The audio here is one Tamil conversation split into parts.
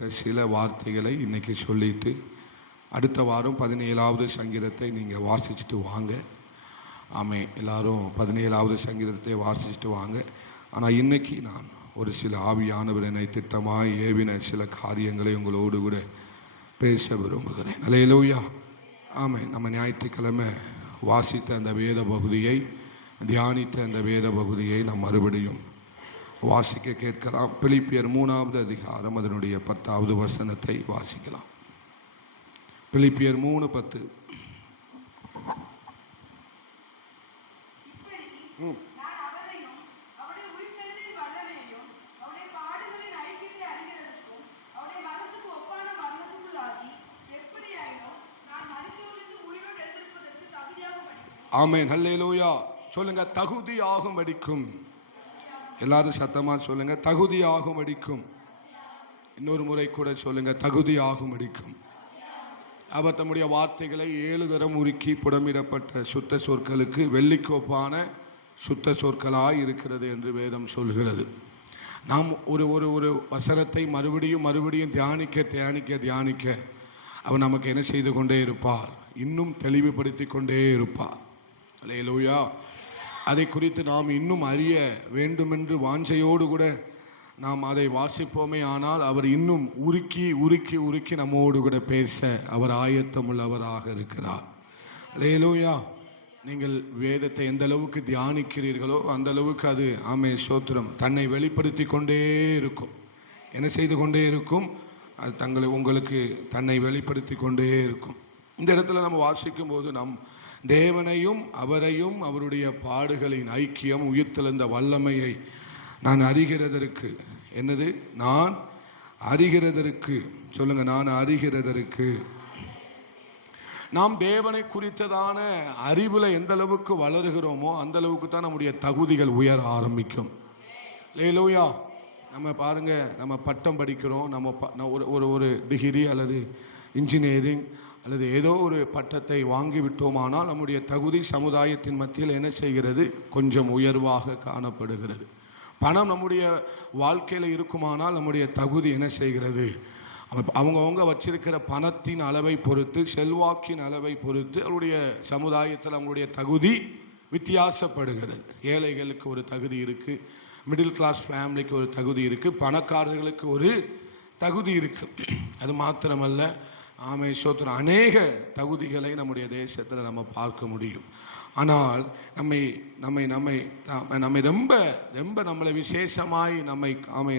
சில வார்த்தைகளை இன்னைக்கு சொல்லிட்டு அடுத்த வாரம் 17வது சங்கீதத்தை நீங்கள் வாசிச்சுட்டு வாங்க. ஆமே, எல்லாரும் 17வது சங்கீதத்தை வாசிச்சுட்டு வாங்க. ஆனால் இன்னைக்கு நான் ஒரு சில ஆவியானவர் என்னை திட்டமாய் ஏவின சில காரியங்களை உங்களோடு கூட பேச விரும்புகிறேன். அல்லேலூயா. ஆமே, நம்ம ஞாயிற்றுக்கிழமை வாசித்த அந்த வேத பகுதியை, தியானித்த அந்த வேத பகுதியை நாம் மறுபடியும் வாசிக்க கேட்கலாம். பிலிப்பியர் 3வது அதிகாரம் அதனுடைய 10வது வசனத்தை வாசிக்கலாம். பிலிப்பியர் 3:10. ஆமென், ஹல்லேலூயா. சொல்லுங்க, தகுதியாகும் அடிக்கும். எல்லாரும் சத்தமா சொல்லுங்க, தகுதியாகும் அடிக்கும். இன்னொரு முறை கூட சொல்லுங்க, தகுதியாகும் அடிக்கும். அவர் தம்முடைய வார்த்தைகளை 7 தரம் உருக்கி புடமிடப்பட்ட சுத்த சொற்களுக்கு வெள்ளிக்கோப்பான சுத்த சொற்களாய் இருக்கிறது என்று வேதம் சொல்கிறது. நாம் ஒரு வசனத்தை மறுபடியும் தியானிக்க அவர் நமக்கு என்ன செய்து கொண்டே இருப்பார்? இன்னும் தெளிவுபடுத்தி கொண்டே இருப்பார். அல்லேலூயா. அதை குறித்து நாம் இன்னும் அறிய வேண்டுமென்று வாஞ்சையோடு கூட நாம் அதை வாசிப்போமே. ஆனால் அவர் இன்னும் உருக்கி நம்மோடு கூட பேச அவர் ஆயத்தமுள்ளவராக இருக்கிறார். அல்லேலூயா. நீங்கள் வேதத்தை எந்த அளவுக்கு தியானிக்கிறீர்களோ அந்த அளவுக்கு அது, ஆமே ஸ்தோத்திரம், தன்னை வெளிப்படுத்தி கொண்டே இருக்கும். என்ன செய்து கொண்டே இருக்கும்? அது உங்களுக்கு தன்னை வெளிப்படுத்தி கொண்டே இருக்கும். இந்த இடத்துல நம்ம வாசிக்கும் போது நம் தேவனையும் அவரையும் அவருடைய பாடுகளின் ஐக்கியம், உயிர்த்தெழுந்த வல்லமையை நான் அறிகிறதற்கு, என்னது? நான் அறிகிறதற்கு. சொல்லுங்க, நான் அறிகிறதற்கு. நாம் தேவனை குறித்ததான அறிவுல எந்த அளவுக்கு வளருகிறோமோ அந்த அளவுக்கு தான் நம்முடைய தகுதிகள் உயர ஆரம்பிக்கும். அல்லேலூயா. நம்ம பாருங்க, நம்ம பட்டம் படிக்கிறோம், நம்ம ஒரு டிகிரி அல்லது இன்ஜினியரிங் அல்லது ஏதோ ஒரு பட்டத்தை வாங்கிவிட்டோமானால் நம்முடைய தகுதி சமுதாயத்தின் மத்தியில் என்ன செய்கிறது? கொஞ்சம் உயர்வாக காணப்படுகிறது. பணம் நம்முடைய வாழ்க்கையில் இருக்குமானால் நம்முடைய தகுதி என்ன செய்கிறது? அவங்கவுங்க வச்சிருக்கிற பணத்தின் அளவை பொறுத்து, செல்வாக்கின் அளவை பொறுத்து அவருடைய சமுதாயத்தில் அவங்களுடைய தகுதி வித்தியாசப்படுகிறது. ஏழைகளுக்கு ஒரு தகுதி இருக்குது, மிடில் கிளாஸ் ஃபேமிலிக்கு ஒரு தகுதி இருக்குது, பணக்காரர்களுக்கு ஒரு தகுதி இருக்குது. அது மாத்திரமல்ல, ஆமே ஸ்தோத்திரம், அநேக தகுதிகளை நம்முடைய தேசத்தில் நம்ம பார்க்க முடியும். ஆனால் நம்மை ரொம்ப நம்மளை விசேஷமாய்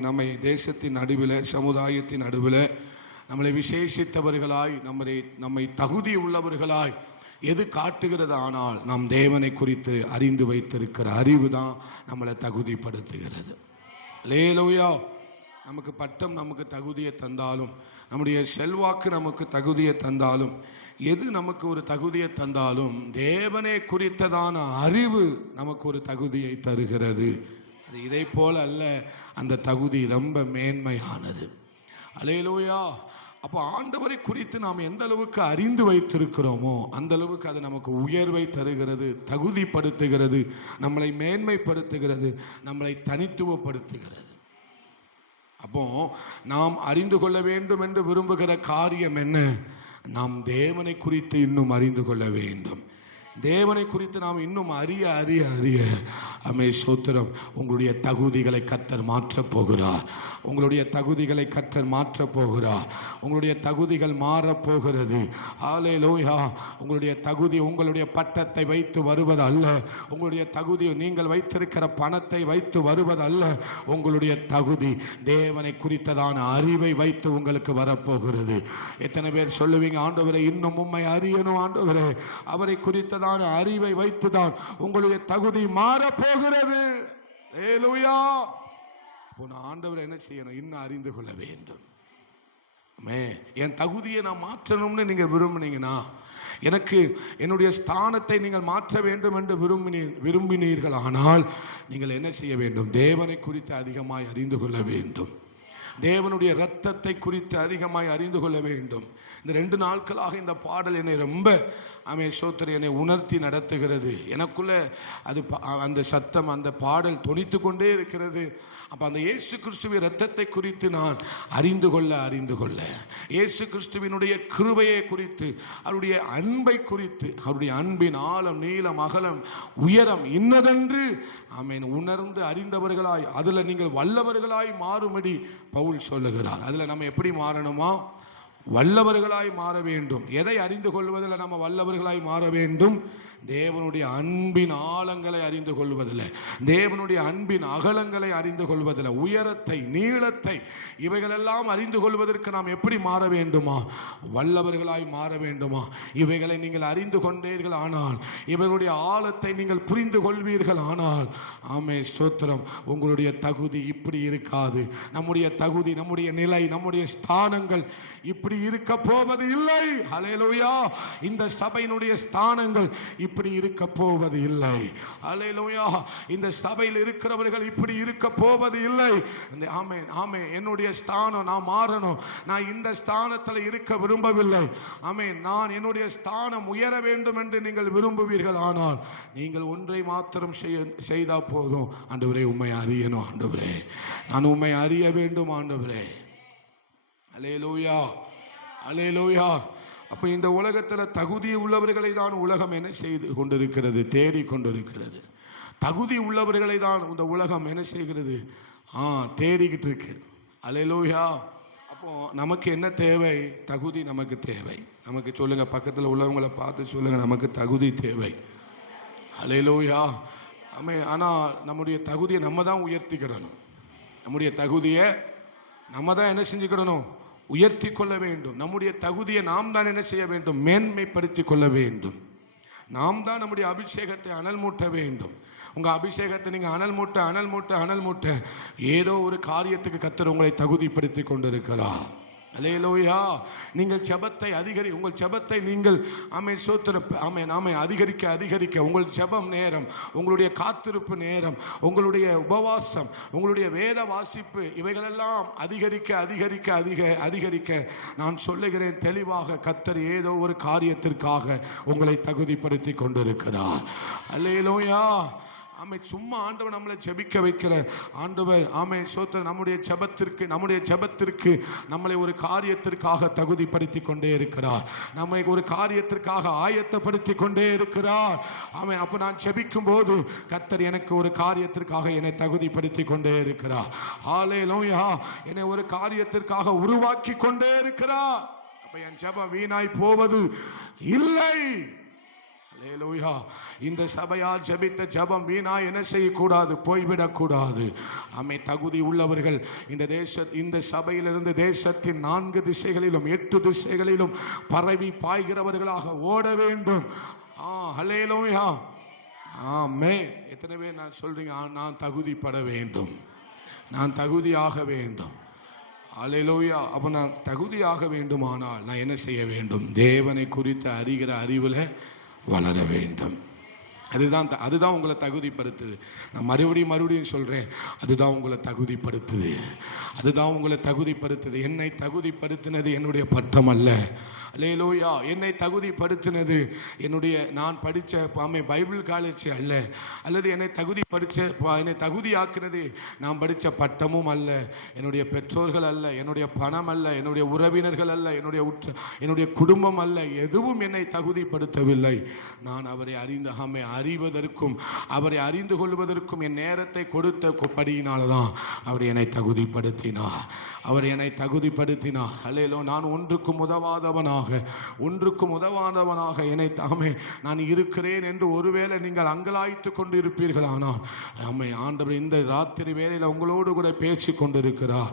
நம்மை தேசத்தின் நடுவில், சமுதாயத்தின் நடுவில் நம்மளை விசேஷித்தவர்களாய், நம்மை தகுதி உள்ளவர்களாய் எது காட்டுகிறது? ஆனால் நம் தேவனை குறித்து அறிந்து வைத்திருக்கிற அறிவு தான் நம்மளை தகுதிப்படுத்துகிறது. அல்லேலூயா. நமக்கு பட்டம் நமக்கு தகுதியை தந்தாலும், நம்முடைய செல்வாக்கு நமக்கு தகுதியை தந்தாலும், எது நமக்கு ஒரு தகுதியை தந்தாலும் தேவனை குறித்ததான அறிவு நமக்கு ஒரு தகுதியை தருகிறது. அது இதை போல அல்ல, அந்த தகுதி ரொம்ப மேன்மையானது. அல்லேலூயா. அப்போ ஆண்டவரை குறித்து நாம் எந்த அளவுக்கு அறிந்து வைத்திருக்கிறோமோ அந்த அளவுக்கு அது நமக்கு உயர்வை தருகிறது, தகுதிப்படுத்துகிறது, நம்மளை மேன்மைப்படுத்துகிறது, நம்மளை தனித்துவப்படுத்துகிறது. அப்போ நாம் அறிந்து கொள்ள வேண்டும் என்று விரும்புகிற காரியம் என்ன? நாம் தேவனை குறித்து இன்னும் அறிந்து கொள்ள வேண்டும். தேவனை குறித்து நாம் இன்னும் அறிய அமே ஸ்தோத்திரம், உங்களுடைய தகுதிகளை கர்த்தர் மாற்றப் போகிறார். உங்களுடைய தகுதிகளை கர்த்தர் மாற்றப் போகிறார். உங்களுடைய தகுதிகள் மாறப்போகிறது. ஹல்லேலூயா. உங்களுடைய தகுதி உங்களுடைய பட்டத்தை வைத்து வருவது அல்ல. உங்களுடைய தகுதி நீங்கள் வைத்திருக்கிற பணத்தை வைத்து வருவது அல்ல. உங்களுடைய தகுதி தேவனை குறித்ததான அறிவை வைத்து உங்களுக்கு வரப்போகிறது. எத்தனை பேர் சொல்லுவீங்க, ஆண்டவரே இன்னும் உம்மை அறியணும் ஆண்டவரே, அவரை குறித்ததான அறிவை வைத்துதான் உங்களுடைய தகுதி மாறப்போகிறது. அல்லேலூயா. அப்போ நான் ஆண்டவரை என்ன செய்யணும்? இன்னும் அறிந்து கொள்ள வேண்டும். என் தகுதியை நான் மாற்றணும்னு நீங்க விரும்பினீங்கன்னா, எனக்கு என்னுடைய ஸ்தானத்தை நீங்கள் மாற்ற வேண்டும் என்று விரும்பினீர்கள். ஆனால் நீங்கள் என்ன செய்ய வேண்டும்? தேவனை குறித்து அதிகமாய் அறிந்து கொள்ள வேண்டும். தேவனுடைய இரத்தத்தை குறித்து அதிகமாய் அறிந்து கொள்ள வேண்டும். இந்த 2 நாட்களாக இந்த பாடல் என்னை ரொம்ப ஸ்தோத்திரம் என்னை உணர்த்தி நடத்துகிறது. எனக்குள்ள அது அந்த சத்தம், அந்த பாடல் தொனித்து கொண்டே இருக்கிறது. அப்போ அந்த இயேசு கிறிஸ்துவின் இரத்தத்தை குறித்து நான் அறிந்து கொள்ள இயேசு கிறிஸ்துவினுடைய கிருபையை குறித்து, அவருடைய அன்பை குறித்து, அவருடைய அன்பின் ஆழம் நீளம் அகலம் உயரம் இன்னதென்று ஆமென் உணர்ந்து அறிந்தவர்களாய் அதில் நீங்கள் வல்லவர்களாய் மாறும்படி பவுல் சொல்லுகிறார். அதில் நம்ம எப்படி மாறணுமா? வல்லவர்களாய் மாற வேண்டும். எதை அறிந்து கொள்வதில் நம்ம வல்லவர்களாய் மாற வேண்டும்? தேவனுடைய அன்பின் ஆழங்களை அறிந்து கொள்வதில், தேவனுடைய அன்பின் அகலங்களை அறிந்து கொள்வதில், உயரத்தை நீளத்தை இவைகளெல்லாம் அறிந்து கொள்வதற்கு நாம் எப்படி மாற வேண்டுமா? வல்லவர்களாய் மாற வேண்டுமா? இவைகளை நீங்கள் அறிந்து கொண்டீர்கள் ஆனால், இவர்களுடைய ஆழத்தை நீங்கள் புரிந்து கொள்வீர்கள் ஆனால், ஆமே ஸ்தோத்திரம், உங்களுடைய தகுதி இப்படி இருக்காது. நம்முடைய தகுதி, நம்முடைய நிலை, நம்முடைய ஸ்தானங்கள் இப்படி இருக்க போவது இல்லை. ஹல்லேலூயா. இந்த சபையினுடைய ஸ்தானங்கள் இப்படி இருக்க போவது இல்லை. ஹல்லேலூயா. இந்த சபையில் இருக்கிறவர்கள் இப்படி இருக்க போவது இல்லை. ஆமென் ஆமென். என்னுடைய ஸ்தானம் நான் மாறணும். நான் இந்த ஸ்தானத்தில் இருக்க விரும்பவில்லை. ஆமென். நான் என்னுடைய ஸ்தானம் உயர வேண்டும் என்று நீங்கள் விரும்புவீர்கள் ஆனால், நீங்கள் ஒன்றை மாத்திரம் செய்தா போதும். ஆண்டவரே, உம்மை அறியணும். ஆண்டவரே, நான் உம்மை அறிய வேண்டும். ஆண்டவரே, அல்லேலூயா அல்லேலூயா. அப்ப இந்த உலகத்தில் தகுதி உள்ளவர்களை தான் உலகம் என்ன செய்து கொண்டிருக்கிறது? தேடி கொண்டிருக்கிறது. தகுதி உள்ளவர்களை தான் இந்த உலகம் என்ன செய்கிறது? தேடிக்கிட்டு இருக்கு. அல்லேலூயா. அப்போ நமக்கு என்ன தேவை? தகுதி நமக்கு தேவை. நமக்கு சொல்லுங்க, பக்கத்தில் உள்ளவங்களை பார்த்து சொல்லுங்க, நமக்கு தகுதி தேவை. அல்லேலூயா. ஆனால் நம்முடைய தகுதியை நம்ம தான் உயர்த்திக்கிடணும். நம்முடைய தகுதியை நம்ம தான் என்ன செஞ்சுக்கிடணும்? உயர்த்தி கொள்ள வேண்டும். நம்முடைய தகுதியை நாம் தான் என்ன செய்ய வேண்டும்? மேன்மைப்படுத்தி கொள்ள வேண்டும். நாம் தான் நம்முடைய அபிஷேகத்தை அனல் மூட்ட வேண்டும். உங்கள் அபிஷேகத்தை நீங்கள் அனல் மூட்ட ஏதோ ஒரு காரியத்துக்கு கர்த்தர் உங்களை தகுதிப்படுத்தி கொண்டிருக்கிறார். அல்லேலூயா. நீங்கள் ஜெபத்தை உங்கள் ஜெபத்தை நீங்கள் ஆமென் ஸ்தோத்திரம் ஆமென் அதிகரிக்க உங்கள் ஜெபம் நேரம், உங்களுடைய காத்திருப்பு நேரம், உங்களுடைய உபவாசம், உங்களுடைய வேத வாசிப்பு இவைகளெல்லாம் அதிகரிக்க நான் சொல்லுகிறேன் தெளிவாக, கர்த்தர் ஏதோ ஒரு காரியத்திற்காக உங்களை தகுதிப்படுத்தி கொண்டிருக்கிறார். அல்லேலூயா. சும்மா ஆண்டவர் நம்மளை ஜெபிக்க வைக்கல. ஆண்டவர் ஸ்தோத்திரம் நம்முடைய ஜெபத்திற்கு நம்மளை ஒரு காரியத்திற்காக தகுதிப்படுத்தி கொண்டே இருக்கிறார். நம்மை ஒரு காரியத்திற்காக ஆயத்தப்படுத்தி கொண்டே இருக்கிறார். அப்ப நான் ஜெபிக்கும் போது கர்த்தர் எனக்கு ஒரு காரியத்திற்காக என்னை தகுதிப்படுத்தி கொண்டே இருக்கிறார். ஹல்லேலூயா. என்னை ஒரு காரியத்திற்காக உருவாக்கி கொண்டே இருக்கிறார். அப்ப என் ஜெபம் வீணாய் போவது இல்லை. அல்லேலூயா. இந்த சபையால் ஜெபித்த ஜெபம் வீணாய் என்ன செய்யக்கூடாது? போய்விடக்கூடாது. தகுதி உள்ளவர்கள் இந்த சபையிலிருந்து தேசத்தின் 4 திசைகளிலும் 8 திசைகளிலும் பரவி பாய்கிறவர்களாக ஓட வேண்டும். அல்லேலூயா. ஆமென். எத்தனை பேர் நான் சொல்றீங்க, நான் தகுதிப்பட வேண்டும், நான் தகுதியாக வேண்டும்? அல்லேலூயா. அப்ப நான் தகுதியாக வேண்டுமானால் நான் என்ன செய்ய வேண்டும்? தேவனை குறித்து அறிகிற அறிவில் வளர வேண்டும். அதுதான் உங்களை தகுதிப்படுத்துது. நான் மறுபடியும் சொல்றேன், அதுதான் உங்களை தகுதிப்படுத்துது. என்னை தகுதிப்படுத்தினது என்னுடைய பட்டம் அல்ல. அல்லேலூயா. என்னை தகுதிப்படுத்தினது நான் படித்த பைபிள் காலேஜ் அல்ல, அல்லது என்னை தகுதியாக்குனது நான் படித்த பட்டமும் அல்ல, என்னுடைய பெற்றோர்கள் அல்ல, என்னுடைய பணம் அல்ல, என்னுடைய உறவினர்கள் அல்ல, என்னுடைய குடும்பம் அல்ல. எதுவும் என்னை தகுதிப்படுத்தவில்லை. நான் அவரை அறிவதற்கும் அவரை அறிந்து கொள்வதற்கும் என் நேரத்தை கொடுத்தபடியினால்தான் அவர் என்னை தகுதிப்படுத்தினார். அல்லேலூயா. நான் ஒன்றுக்கும் உதவாதவனாக என்னை நான் இருக்கிறேன் என்று ஒருவேளை நீங்கள் அங்கலாய்த்து கொண்டு இருப்பீர்கள். ஆனால் ஆண்டவர் இந்த ராத்திரி வேளையில் உங்களோடு கூட பேசி கொண்டிருக்கிறார்.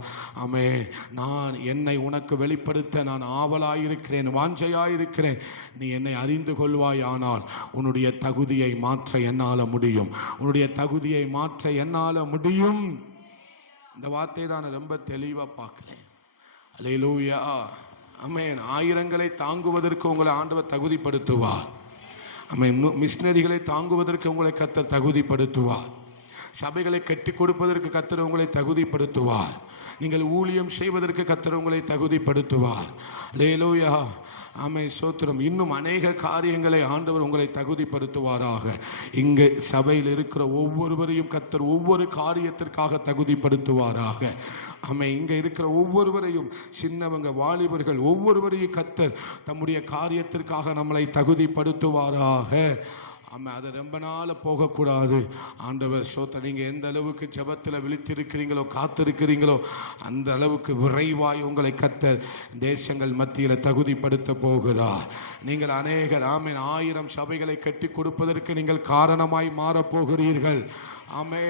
நான் என்னை உனக்கு வெளிப்படுத்த நான் ஆவலாயிருக்கிறேன், வாஞ்சையாயிருக்கிறேன். நீ என்னை அறிந்து கொள்வாய். ஆனால் உன்னுடைய தகுதியை மாற்ற என்னால முடியும். இந்த வார்த்தையை தான் ரொம்ப தெளிவா பார்க்கிறேன். அல்லேலூயா. ஆயிரங்களை தாங்குவதற்கு உங்களை ஆண்டவர் தகுதிப்படுத்துவார். மிஷனரிகளை தாங்குவதற்கு உங்களை கர்த்தர் தகுதிப்படுத்துவார். சபைகளை கட்டி கொடுப்பதற்கு கர்த்தர் உங்களை தகுதிப்படுத்துவார். நீங்கள் ஊழியம் செய்வதற்கு கர்த்தர் உங்களை தகுதிப்படுத்துவார். அல்லேலூயா. ஆமென், ஸ்தோத்திரம். இன்னும் அநேக காரியங்களை ஆண்டவர் உங்களை தகுதிப்படுத்துவாராக. இங்கே சபையில் இருக்கிற ஒவ்வொருவரையும் கர்த்தர் ஒவ்வொரு காரியத்திற்காக தகுதிப்படுத்துவாராக. ஆமென். இங்கே இருக்கிற ஒவ்வொருவரையும், சின்னவங்க, வாலிபர்கள், ஒவ்வொருவரையும் கர்த்தர் தம்முடைய காரியத்திற்காக நம்மளை தகுதிப்படுத்துவாராக. ஆமாம், அது ரொம்ப நாள் போகக்கூடாது. ஆண்டவர் ஸ்தோத்திரம். நீங்கள் எந்த அளவுக்கு ஜெபத்தில் விழித்திருக்கிறீங்களோ, காத்திருக்கிறீங்களோ, அந்த அளவுக்கு விரைவாய் உங்களை கர்த்தர் தேசங்கள் மத்தியில் தகுதிப்படுத்த போகிறார். நீங்கள் அநேகர் ஆமென் 1000 சபைகளை கட்டி கொடுப்பதற்கு நீங்கள் காரணமாய் மாறப்போகிறீர்கள். ஆமே,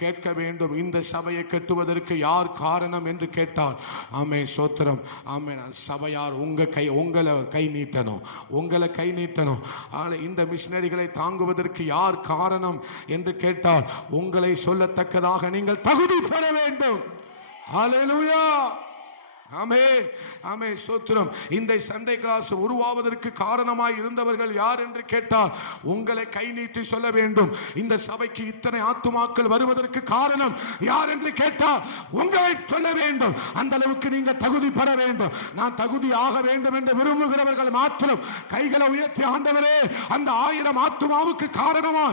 கேட்க வேண்டும், இந்த சபையை கட்டுவதற்கு யார் காரணம் என்று கேட்டால், ஆமே ஸ்தோத்திரம், ஆமே சபையார் உங்களை கை நீட்டணும், உங்களை கை நீட்டணும். இந்த மிஷினரிகளை தாங்குவதற்கு யார் காரணம் என்று கேட்டால், உங்களை சொல்லத்தக்கதாக நீங்கள் தகுதி பெற வேண்டும். ஹல்லேலூயா. ஆமே, ஆமே ஸ்தோத்திரம். இந்த சண்டே கிளாஸ் உருவாவதற்கு காரணமாய் இருந்தவர்கள் யார் என்று கேட்டால், உங்களை கை நீட்டி சொல்ல வேண்டும். இந்த சபைக்கு இத்தனை ஆத்துமாக்கள் வருவதற்கு காரணம் யார் என்று கேட்டால், உங்களை சொல்ல வேண்டும். அந்த அளவுக்கு நீங்க தகுதி பெற வேண்டும். நான் தகுதி ஆக வேண்டும் என்று விரும்புகிறவர்கள் மாத்திரம் கைகளை உயர்த்தி, ஆண்டவரே, அந்த 1000 ஆத்துமாவுக்கு காரணமா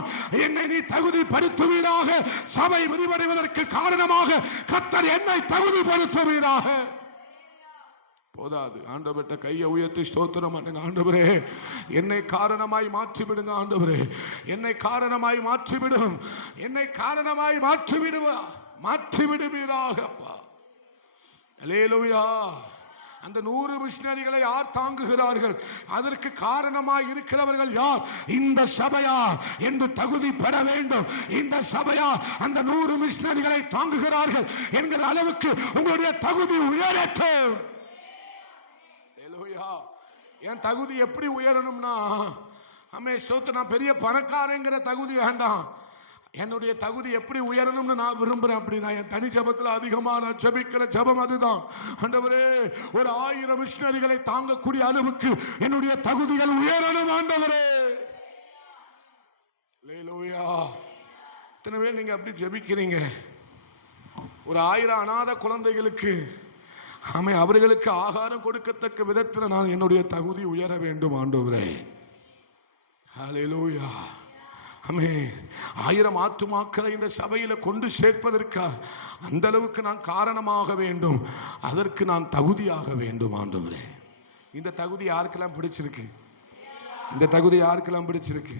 என்னை நீ தகுதிப்படுத்துவீராக. சபை விரிவடைவதற்கு காரணமாக கர்த்தர் என்னை தகுதிப்படுத்துவீராக. போதாது, ஆண்டவர்கிட்ட கையை உயர்த்தி ஸ்தோத்திரம் பண்ணுங்க. ஆண்டவரே, என்னை காரணமாய் மாற்றிவிடுங்க. ஆண்டவரே, என்னை காரணமாய் மாற்றிவிடும், என்னை காரணமாய் மாற்றிவிடுவீராகப்பா. அல்லேலூயா. அந்த 100 மிஷனரிகளை யார் தாங்குகிறார்கள்? அதற்கு காரணமாய் இருக்கிறவர்கள் யார்? இந்த சபையா என்று தகுதி பெற வேண்டும். இந்த சபையா அந்த 100 மிஷனரிகளை தாங்குகிறார்கள் என்கிற அளவுக்கு உங்களுடைய தகுதி உயரட்டும். என் தகுதி எப்படி உயரணும்னா, நான் பெரிய பணக்காரங்கிற தகுதி வேண்டாம். என்னுடைய தகுதி எப்படி உயரணும்னு நான் விரும்புறேன். அப்படின்னா என் தனி ஜபத்தில் அதிகமான ஜபிக்கிற ஜபம் அதுதான். ஆண்டவரே, ஒரு 1000 மிஷனரிகளை தாங்கக்கூடிய அளவுக்கு என்னுடைய தகுதிகள் உயரணும். ஆண்டவரே, அல்லேலூயா. இத்தனை பேர் நீங்க அப்படி ஜபிக்கிறீங்க. ஒரு 1000 அநாத குழந்தைகளுக்கு அவர்களுக்கு ஆகாரம் கொடுக்கத்தக்க விதத்தில் நான் என்னுடைய தகுதி உயர வேண்டும். ஆண்டவரே, ஹல்லேலூயா. ஆமென். 1000 ஆத்துமாக்களை இந்த சபையில கொண்டு சேர்ப்பதற்கு அந்த அளவுக்கு நான் காரணமாக வேண்டும். அதற்கு நான் தகுதியாக வேண்டும். ஆண்டவரே, இந்த தகுதி யாருக்கெல்லாம் பிடிச்சிருக்கு? இந்த தகுதி யாருக்கெல்லாம் பிடிச்சிருக்கு?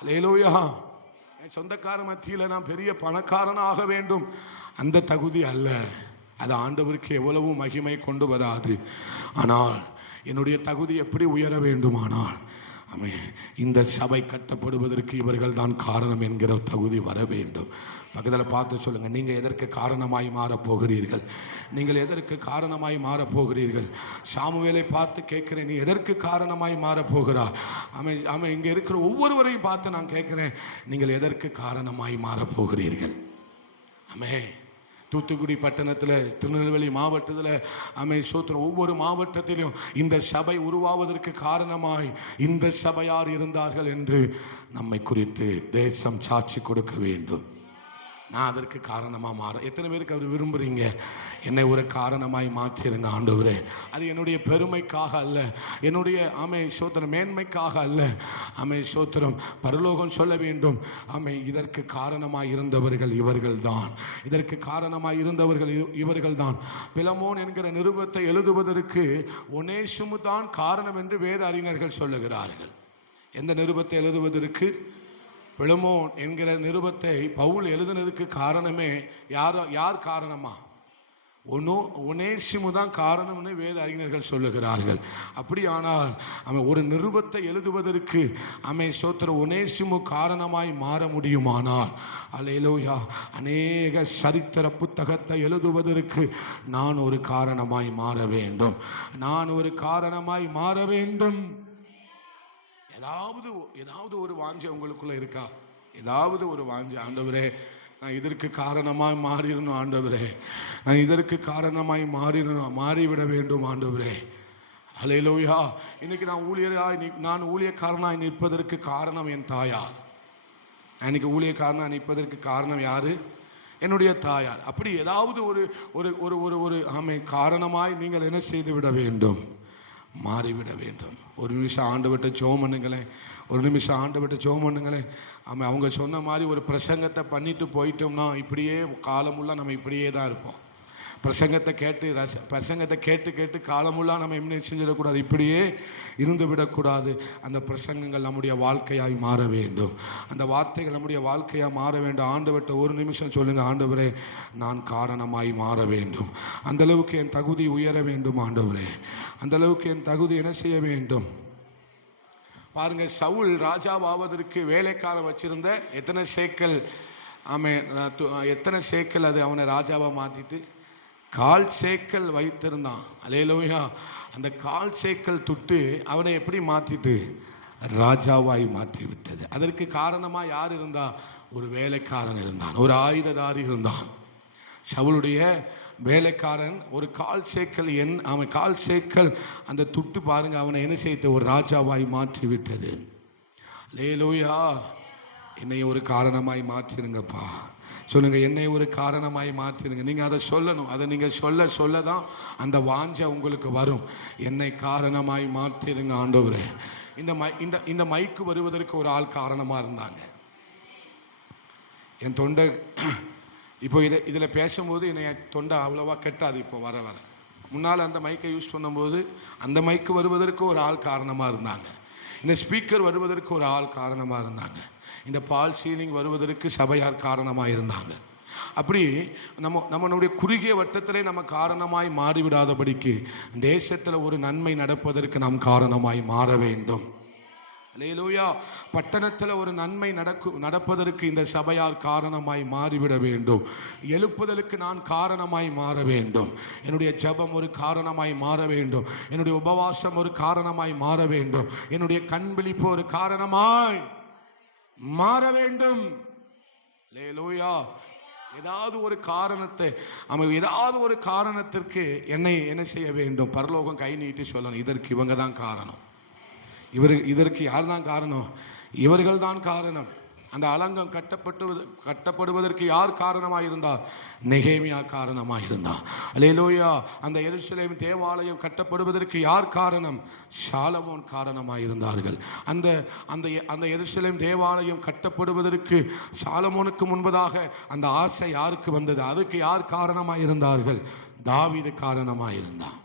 ஹல்லேலூயா. என் சொந்தக்கார மத்தியில் நான் பெரிய பணக்காரனாக வேண்டும், அந்த தகுதி அல்ல. அது ஆண்டவருக்கு எவ்வளவு மகிமை கொண்டு வராது. ஆனால் என்னுடைய தகுதி எப்படி உயர வேண்டுமானால், இந்த சபை கட்டப்படுவதற்கு இவர்கள் தான் காரணம் என்கிற தகுதி வர வேண்டும். பக்கத்தில் பார்த்து சொல்லுங்க, நீங்க எதற்கு காரணமாய் மாறப்போகிறீர்கள்? நீங்கள் எதற்கு காரணமாய் மாறப்போகிறீர்கள்? சாமுவேலை பார்த்து கேட்கிறேன், நீ எதற்கு காரணமாய் மாறப்போகிறா? இங்க இருக்கிற ஒவ்வொருவரையும் பார்த்து நான் கேட்கிறேன், நீங்கள் எதற்கு காரணமாய் மாறப்போகிறீர்கள்? தூத்துக்குடி பட்டணத்தில், திருநெல்வேலி மாவட்டத்தில், சோத்திரம், ஒவ்வொரு மாவட்டத்திலும் இந்த சபை உருவாவதற்கு காரணமாய் இந்த சபையார் இருந்தார்கள் என்று நம்மை குறித்து தேசம் சாட்சி கொடுக்க வேண்டும். நான் அதற்கு காரணமாக மாற எத்தனை பேருக்கு அவர் விரும்புகிறீங்க? என்னை ஒரு காரணமாய் மாற்றிருங்க ஆண்டவரே. அது என்னுடைய பெருமைக்காக அல்ல, என்னுடைய சோத்திரம் மேன்மைக்காக அல்ல. சோத்திரம், பரலோகம் சொல்ல வேண்டும், இதற்கு காரணமாய் இருந்தவர்கள் இவர்கள் தான், இதற்கு காரணமாய் இருந்தவர்கள் இவர்கள் தான். பிலமோன் என்கிற நிருபத்தை எழுதுவதற்கு ஒனேசிமு தான் காரணம் என்று வேத அறிஞர்கள் சொல்லுகிறார்கள். எந்த நிருபத்தை எழுதுவதற்கு? பிலமோன் என்கிற நிருபத்தை பவுல் எழுதினதுக்கு காரணமே யார் காரணமா? ஒனேசிமு தான் காரணம்னு வேத அறிஞர்கள் சொல்லுகிறார்கள். அப்படியானால் ஒரு நிருபத்தை எழுதுவதற்கு ஸ்தோத்திர ஒனேசிமு காரணமாய் மாற முடியுமானால், அல்லேலூயா, அநேக சரித்திர புத்தகத்தை எழுதுவதற்கு நான் ஒரு காரணமாய் மாற வேண்டும். நான் ஒரு காரணமாய் மாற வேண்டும். ஏதாவது ஒரு வாஞ்சை உங்களுக்குள்ள இருக்கா? ஏதாவது ஒரு வாஞ்சை, ஆண்டவரே நான் இதற்கு காரணமாய் மாறிடணும், ஆண்டவரே நான் இதற்கு காரணமாய் மாறிவிட வேண்டும், ஆண்டவரே. அல்லேலூயா. இன்னைக்கு நான் ஊழியராய், நான் ஊழியக்காரனாய் நிற்பதற்கு காரணம் என் தாயார். எனக்கு ஊழியக்காரனை அனுப்பதற்கு காரணம் யாரு? என்னுடைய தாயார். அப்படி ஏதாவது ஒரு ஒரு ஒரு ஒரு ஒரு ஆமை காரணமாய் நீங்கள் என்ன செய்து விட வேண்டும்? மாறிவிட வேண்டும். ஒரு நிமிஷம் ஆண்டவர்கிட்ட ஜெபம் பண்ணுங்களேன். ஒரு நிமிஷம் ஆண்டவர்கிட்ட ஜெபம் பண்ணுங்களேன். ஆமாம், அவங்க சொன்ன மாதிரி ஒரு பிரசங்கத்தை பண்ணிட்டு போயிட்டோம்னா இப்படியே காலமுள்ள நம்ம இப்படியே தான் இருப்போம். பிரசங்கத்தை கேட்டு கேட்டு காலமுள்ளா நம்ம என்ன செஞ்சிடக்கூடாது, இப்படியே இருந்து விடக்கூடாது. அந்த பிரசங்கங்கள் நம்முடைய வாழ்க்கையாய் மாற வேண்டும். அந்த வார்த்தைகள் நம்முடைய வாழ்க்கையாக மாற வேண்டும். ஆண்டவர்கிட்ட ஒரு நிமிஷம் சொல்லுங்க, ஆண்டவரே நான் காரணமாய் மாற வேண்டும். அந்த அளவுக்கு என் தகுதி உயர வேண்டும். ஆண்டவரே அந்த அளவுக்கு என் தகுதி என்ன செய்ய வேண்டும்? பாருங்க, சவுல் ராஜாவாவதற்கு வேலைக்காரன் வச்சிருந்த எத்தனை சேக்கல், எத்தனை சேக்கல் அது அவனை ராஜாவை மாத்திட்டு 1/4 சேக்கல் வைத்திருந்தான். அல்லேலூயா. அந்த 1/4 சேக்கல் துட்டு அவனை எப்படி மாற்றிட்டு? ராஜாவாய் மாற்றி விட்டது. அதற்கு காரணமா யார் இருந்தா? ஒரு வேலைக்காரன் இருந்தான், ஒரு ஆயுததாரி இருந்தான். சவுளுடைய வேலைக்காரன் ஒரு 1/4 சேக்கல் அவன் 1/4 சேக்கல் அந்த துட்டு பாருங்க அவனை என்ன செய்து ஒரு ராஜாவாய் மாற்றி விட்டது. அல்லேலூயா. என்னை ஒரு காரணமாய் மாற்றிருங்கப்பா. சொல்லுங்க, என்னை ஒரு காரணமாய் மாற்றிருங்க. நீங்க அதை சொல்லணும். அதை நீங்க சொல்ல தான் அந்த வாஞ்சை உங்களுக்கு வரும். என்னை காரணமாய் மாற்றிருங்க ஆண்டவரே. இந்த மைக்கு வருவதற்கு ஒரு ஆள் காரணமா இருந்தாங்க. என் தொண்டை இப்போ இதில் பேசும்போது என்னை தொண்டை அவ்வளவா கெட்டாது. இப்போ வர வர முன்னால் அந்த மைக்கை யூஸ் பண்ணும்போது அந்த மைக்கு வருவதற்கு ஒரு ஆள் காரணமாக இருந்தாங்க. இந்த ஸ்பீக்கர் வருவதற்கு ஒரு ஆள் காரணமாக இருந்தாங்க. இந்த பால் சீலிங் வருவதற்கு சபையார் காரணமாக இருந்தாங்க. அப்படி நம்மளுடைய குறுகிய வட்டத்திலே நம்ம காரணமாய் மாறிவிடாதபடிக்கு தேசத்தில் ஒரு நன்மை நடப்பதற்கு நாம் காரணமாய் மாற வேண்டும். அல்லேலூயா. பட்டணத்தில் ஒரு நன்மை நடப்பதற்கு இந்த சபையார் காரணமாய் மாறிவிட வேண்டும். எழுப்புதலுக்கு நான் காரணமாய் மாற வேண்டும். என்னுடைய ஜெபம் ஒரு காரணமாய் மாற வேண்டும். என்னுடைய உபவாசம் ஒரு காரணமாய் மாற வேண்டும். என்னுடைய கண் விழிப்பு ஒரு காரணமாய் மாற வேண்டும். அல்லேலூயா. ஏதாவது ஒரு காரணத்திற்கு என்னை என்ன செய்ய வேண்டும்? பரலோகம் கை நீட்டி சொல்லணும், இதற்கு இவங்க தான் காரணம். இதற்கு யார் தான் காரணம்? இவர்கள் தான் காரணம். அந்த அலங்கம் கட்டப்படுவதற்கு யார் காரணமாக இருந்தார்? நெகேமியா காரணமாக இருந்தார். அல்லேலூயா. அந்த எருசலேம் தேவாலயம் கட்டப்படுவதற்கு யார் காரணம்? சாலமோன் காரணமாக இருந்தார்கள். அந்த எருசலேம் தேவாலயம் கட்டப்படுவதற்கு சாலமோனுக்கு முன்பதாக அந்த ஆசை யாருக்கு வந்தது? அதுக்கு யார் காரணமாக இருந்தார்கள்? தாவீது காரணமாக இருந்தான்.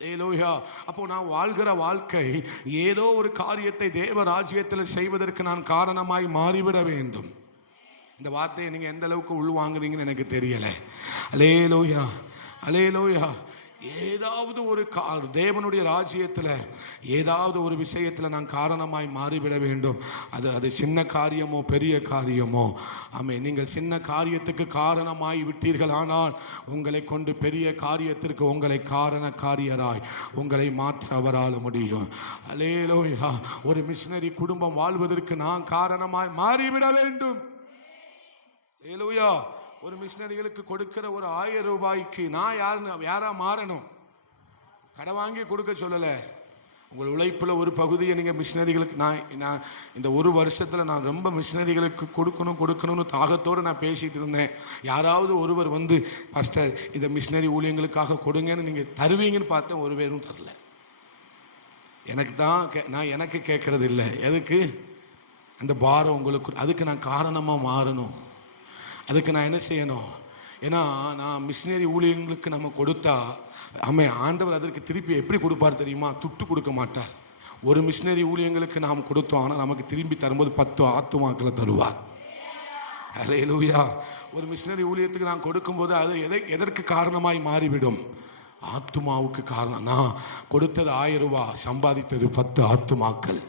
அல்லேலூயா. அப்போ நான் வாழ்கிற வாழ்க்கை ஏதோ ஒரு காரியத்தை தேவ ராஜ்யத்தில் செய்வதற்கு நான் காரணமாய் மாறிவிட வேண்டும். இந்த வார்த்தையை நீங்க எந்த அளவுக்கு உள்வாங்குறீங்கன்னு எனக்கு தெரியல. அல்லேலூயா, அல்லேலூயா. ஏதாவது ஒரு தேவனுடைய ராஜ்யத்தில் ஏதாவது ஒரு விஷயத்தில் நான் காரணமாய் மாறிவிட வேண்டும். அது சின்ன காரியமோ பெரிய காரியமோ, ஆமே, நீங்கள் சின்ன காரியத்துக்கு காரணமாய் விட்டீர்கள், ஆனால் உங்களை கொண்டு பெரிய காரியத்திற்கு உங்களை காரியராய் உங்களை மாற்ற அவரால் முடியும். அல்லேலூயா. ஒரு மிஷனரி குடும்பம் வாழ்வதற்கு நான் காரணமாய் மாறிவிட வேண்டும். அல்லேலூயா. ஒரு மிஷனரிகளுக்கு கொடுக்கிற ஒரு 1000 ரூபாய்க்கு நான் யாரா மாறணும்? கடை வாங்கி கொடுக்க சொல்லலை. உங்கள் உழைப்பில் ஒரு பகுதியை நீங்கள் மிஷனரிகளுக்கு நான் இந்த ஒரு வருஷத்தில் நான் ரொம்ப மிஷனரிகளுக்கு கொடுக்கணும்னு தாகத்தோடு நான் பேசிகிட்டு இருந்தேன். யாராவது ஒருவர் வந்து பாஸ்டர் இந்த மிஷனரி ஊழியங்களுக்காக கொடுங்கன்னு நீங்கள் தருவீங்கன்னு பார்த்தேன். ஒரு பேரும் தரல. எனக்கு கேட்கறது இல்லை. எதுக்கு? அந்த பாரம் உங்களுக்கு. அதுக்கு நான் காரணமாக மாறணும். அதுக்கு நான் என்ன செய்யணும்? ஏன்னா நான் மிஷினரி ஊழியங்களுக்கு நம்ம கொடுத்தா ஆண்டவர் அதற்கு திருப்பி எப்படி கொடுப்பார் தெரியுமா? துட்டு கொடுக்க மாட்டார். ஒரு மிஷினரி ஊழியங்களுக்கு நாம் கொடுத்தோம், ஆனால் நமக்கு திரும்பி தரும்போது 10 ஆத்துமாக்களை தருவார். அல்லேலூயா. ஒரு மிஷினரி ஊழியத்துக்கு நான் கொடுக்கும்போது அது எதற்கு காரணமாய் மாறிவிடும்? ஆத்துமாவுக்கு காரணம். நான் கொடுத்தது 1000 ரூபாய், சம்பாதித்தது 10 ஆத்துமாக்கள்.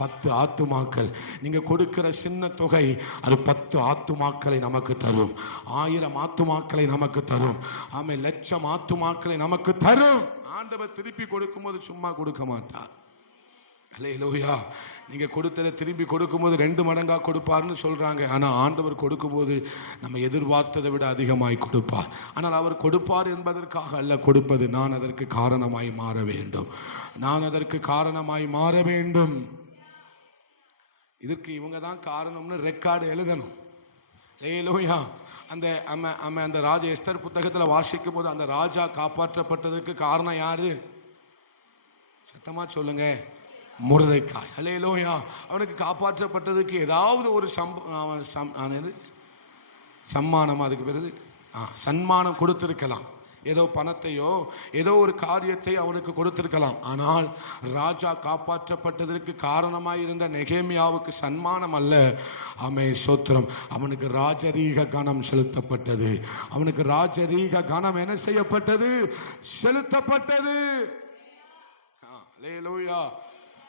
10 ஆத்துமாக்கள். நீங்க கொடுக்கிற சின்ன தொகை அது 10 ஆத்துமாக்களை நமக்கு தரும். 1000 ஆத்துமாக்களை நமக்கு தரும். ஆமே, 1,00,000 ஆத்துமாக்களை நமக்கு தரும். ஆண்டவர் திருப்பி கொடுக்கும்போது சும்மா கொடுக்க மாட்டார். அல்லேலூயா. நீங்க கொடுத்ததை திரும்பி கொடுக்கும்போது 2 மடங்கா கொடுப்பார்னு சொல்றாங்க. ஆனா ஆண்டவர் கொடுக்கும்போது நம்ம எதிர்பார்த்ததை விட அதிகமாய் கொடுப்பார். ஆனால் அவர் கொடுப்பார் என்பதற்காக அல்ல கொடுப்பது. நான் அதற்கு காரணமாய் மாற வேண்டும். நான் அதற்கு காரணமாய் மாற வேண்டும். இதற்கு இவங்க தான் காரணம்னு ரெக்கார்டு எழுதணும். ஹல்லேலூயா. அந்த ராஜா எஸ்தர் புத்தகத்தில் வாசிக்கும் போது அந்த ராஜா காப்பாற்றப்பட்டதுக்கு காரணம் யாரு? சத்தமா சொல்லுங்க, மொர்தெக்காய். ஹல்லேலூயா. அவனுக்கு காப்பாற்றப்பட்டதுக்கு ஏதாவது ஒரு சம்மானம், அதுக்கு பிறகு சன்மானம் கொடுத்திருக்கலாம். ஏதோ பணத்தையோ ஏதோ ஒரு காரியத்தை அவனுக்கு கொடுத்திருக்கலாம். ஆனால் ராஜா காப்பாற்றப்பட்டதற்கு காரணமாயிருந்த நெகேமியாவுக்கு சன்மானம் அல்ல, ஸ்தோத்திரம், அவனுக்கு ராஜரீக கனம் செலுத்தப்பட்டது. அவனுக்கு ராஜரீக கனம் என்ன செய்யப்பட்டது? செலுத்தப்பட்டது. ஹல்லேலூயா.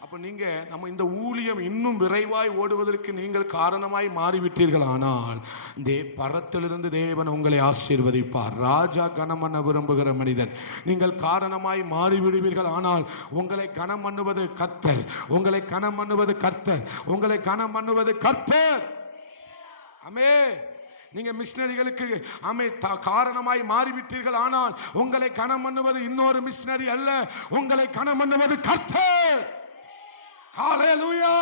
அப்ப நீங்க நம்ம இந்த ஊழியம் இன்னும் விரைவாய் ஓடுவதற்கு நீங்கள் காரணமாய் மாறிவிட்டீர்கள். ஆனால் பரத்திலிருந்து தேவன் உங்களை ஆசீர்வதிப்பார். ராஜா கனம் பண்ண விரும்புகிற மனிதன், நீங்கள் காரணமாய் மாறிவிடுவீர்கள். ஆனால் உங்களை கனம் பண்ணுவது கர்த்தர், உங்களை கனம் பண்ணுவது கர்த்தர், உங்களை கனம் பண்ணுவது கர்த்தர். ஆமென். நீங்க மிஷனரிகளுக்கு காரணமாய் மாறிவிட்டீர்கள். ஆனால் உங்களை கனம் பண்ணுவது இன்னொரு மிஷனரி அல்ல, உங்களை கனம் பண்ணுவது கர்த்தர். ஹல்லேலூயா,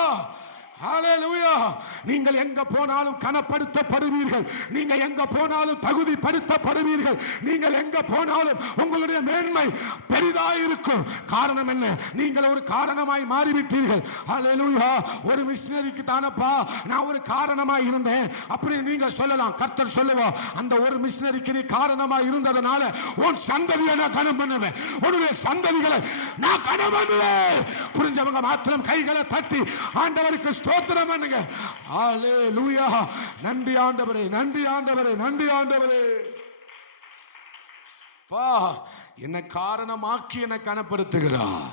ஹல்லேலூயா. நீங்கள் எங்க போனாலும் கனப்படுத்தப்படுவீர்கள். நீங்க எங்க போனாலும் தகுதிப்படுத்தப்படுவீர்கள். நீங்கள் எங்க போனாலும் உங்களுடைய மேன்மை பெரிதாயிருக்கும். காரணம் என்ன? நீங்கள் ஒரு காரணமாய் மாறிவிட்டீர்கள். ஹல்லேலூயா. ஒரு மிஷனரிக்கு தானப்பா நான் ஒரு காரணமாய் இருந்தேன் அப்படி நீங்க சொல்லலாம். கர்த்தர் சொல்லுவா, அந்த ஒரு மிஷனரிக்கு நீ காரணமாய் இருந்ததனால உன் சந்ததியை நான் கனம் பண்ணுவேன், உன்னுடைய சந்ததிகளை நான் கனம் பண்ணுவேன். புரிஞ்சவங்க மாத்திரம் கைகளை தட்டி ஆண்டவருக்கு ஸ்தோத்திரம் பண்ணுங்க. ஹல்லேலூயா. நன்றி ஆண்டவரே, நன்றி ஆண்டவரே, நன்றி ஆண்டவரே. பா என்ன காரணமாக்கி என்ன கனப்படுத்துகிறார்.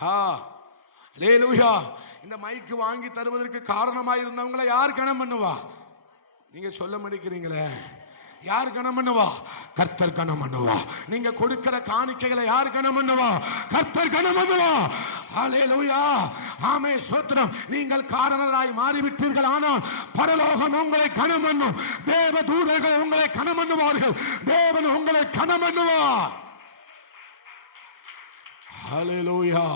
ஹல்லேலூயா. இந்த மைக்கு வாங்கி தருவதற்கு காரணமாய் இருந்தவங்களை யார் கனம் பண்ணுவா? நீங்க சொல்ல மாட்டேங்கிறீங்களே. யார் கனம் பண்ணுவா? கர்த்தர் கனம் பண்ணுவா. நீங்க கொடுக்கிற காணிக்கைகளை யார் கனம் பண்ணுவா? கர்த்தர் கனம் பண்ணுவா. ஹல்லேலூயா. ஆமென், ஸ்தோத்திரம். நீங்கள் காரணராய் மாறிவிட்டீர்கள். ஆனால் பரலோகம் உங்களை கனம் பண்ணும். தேவ தூதர்கள் உங்களை கனம் பண்ணுவார்கள். தேவன் உங்களை கனம் பண்ணுவார். ஹல்லேலூயா.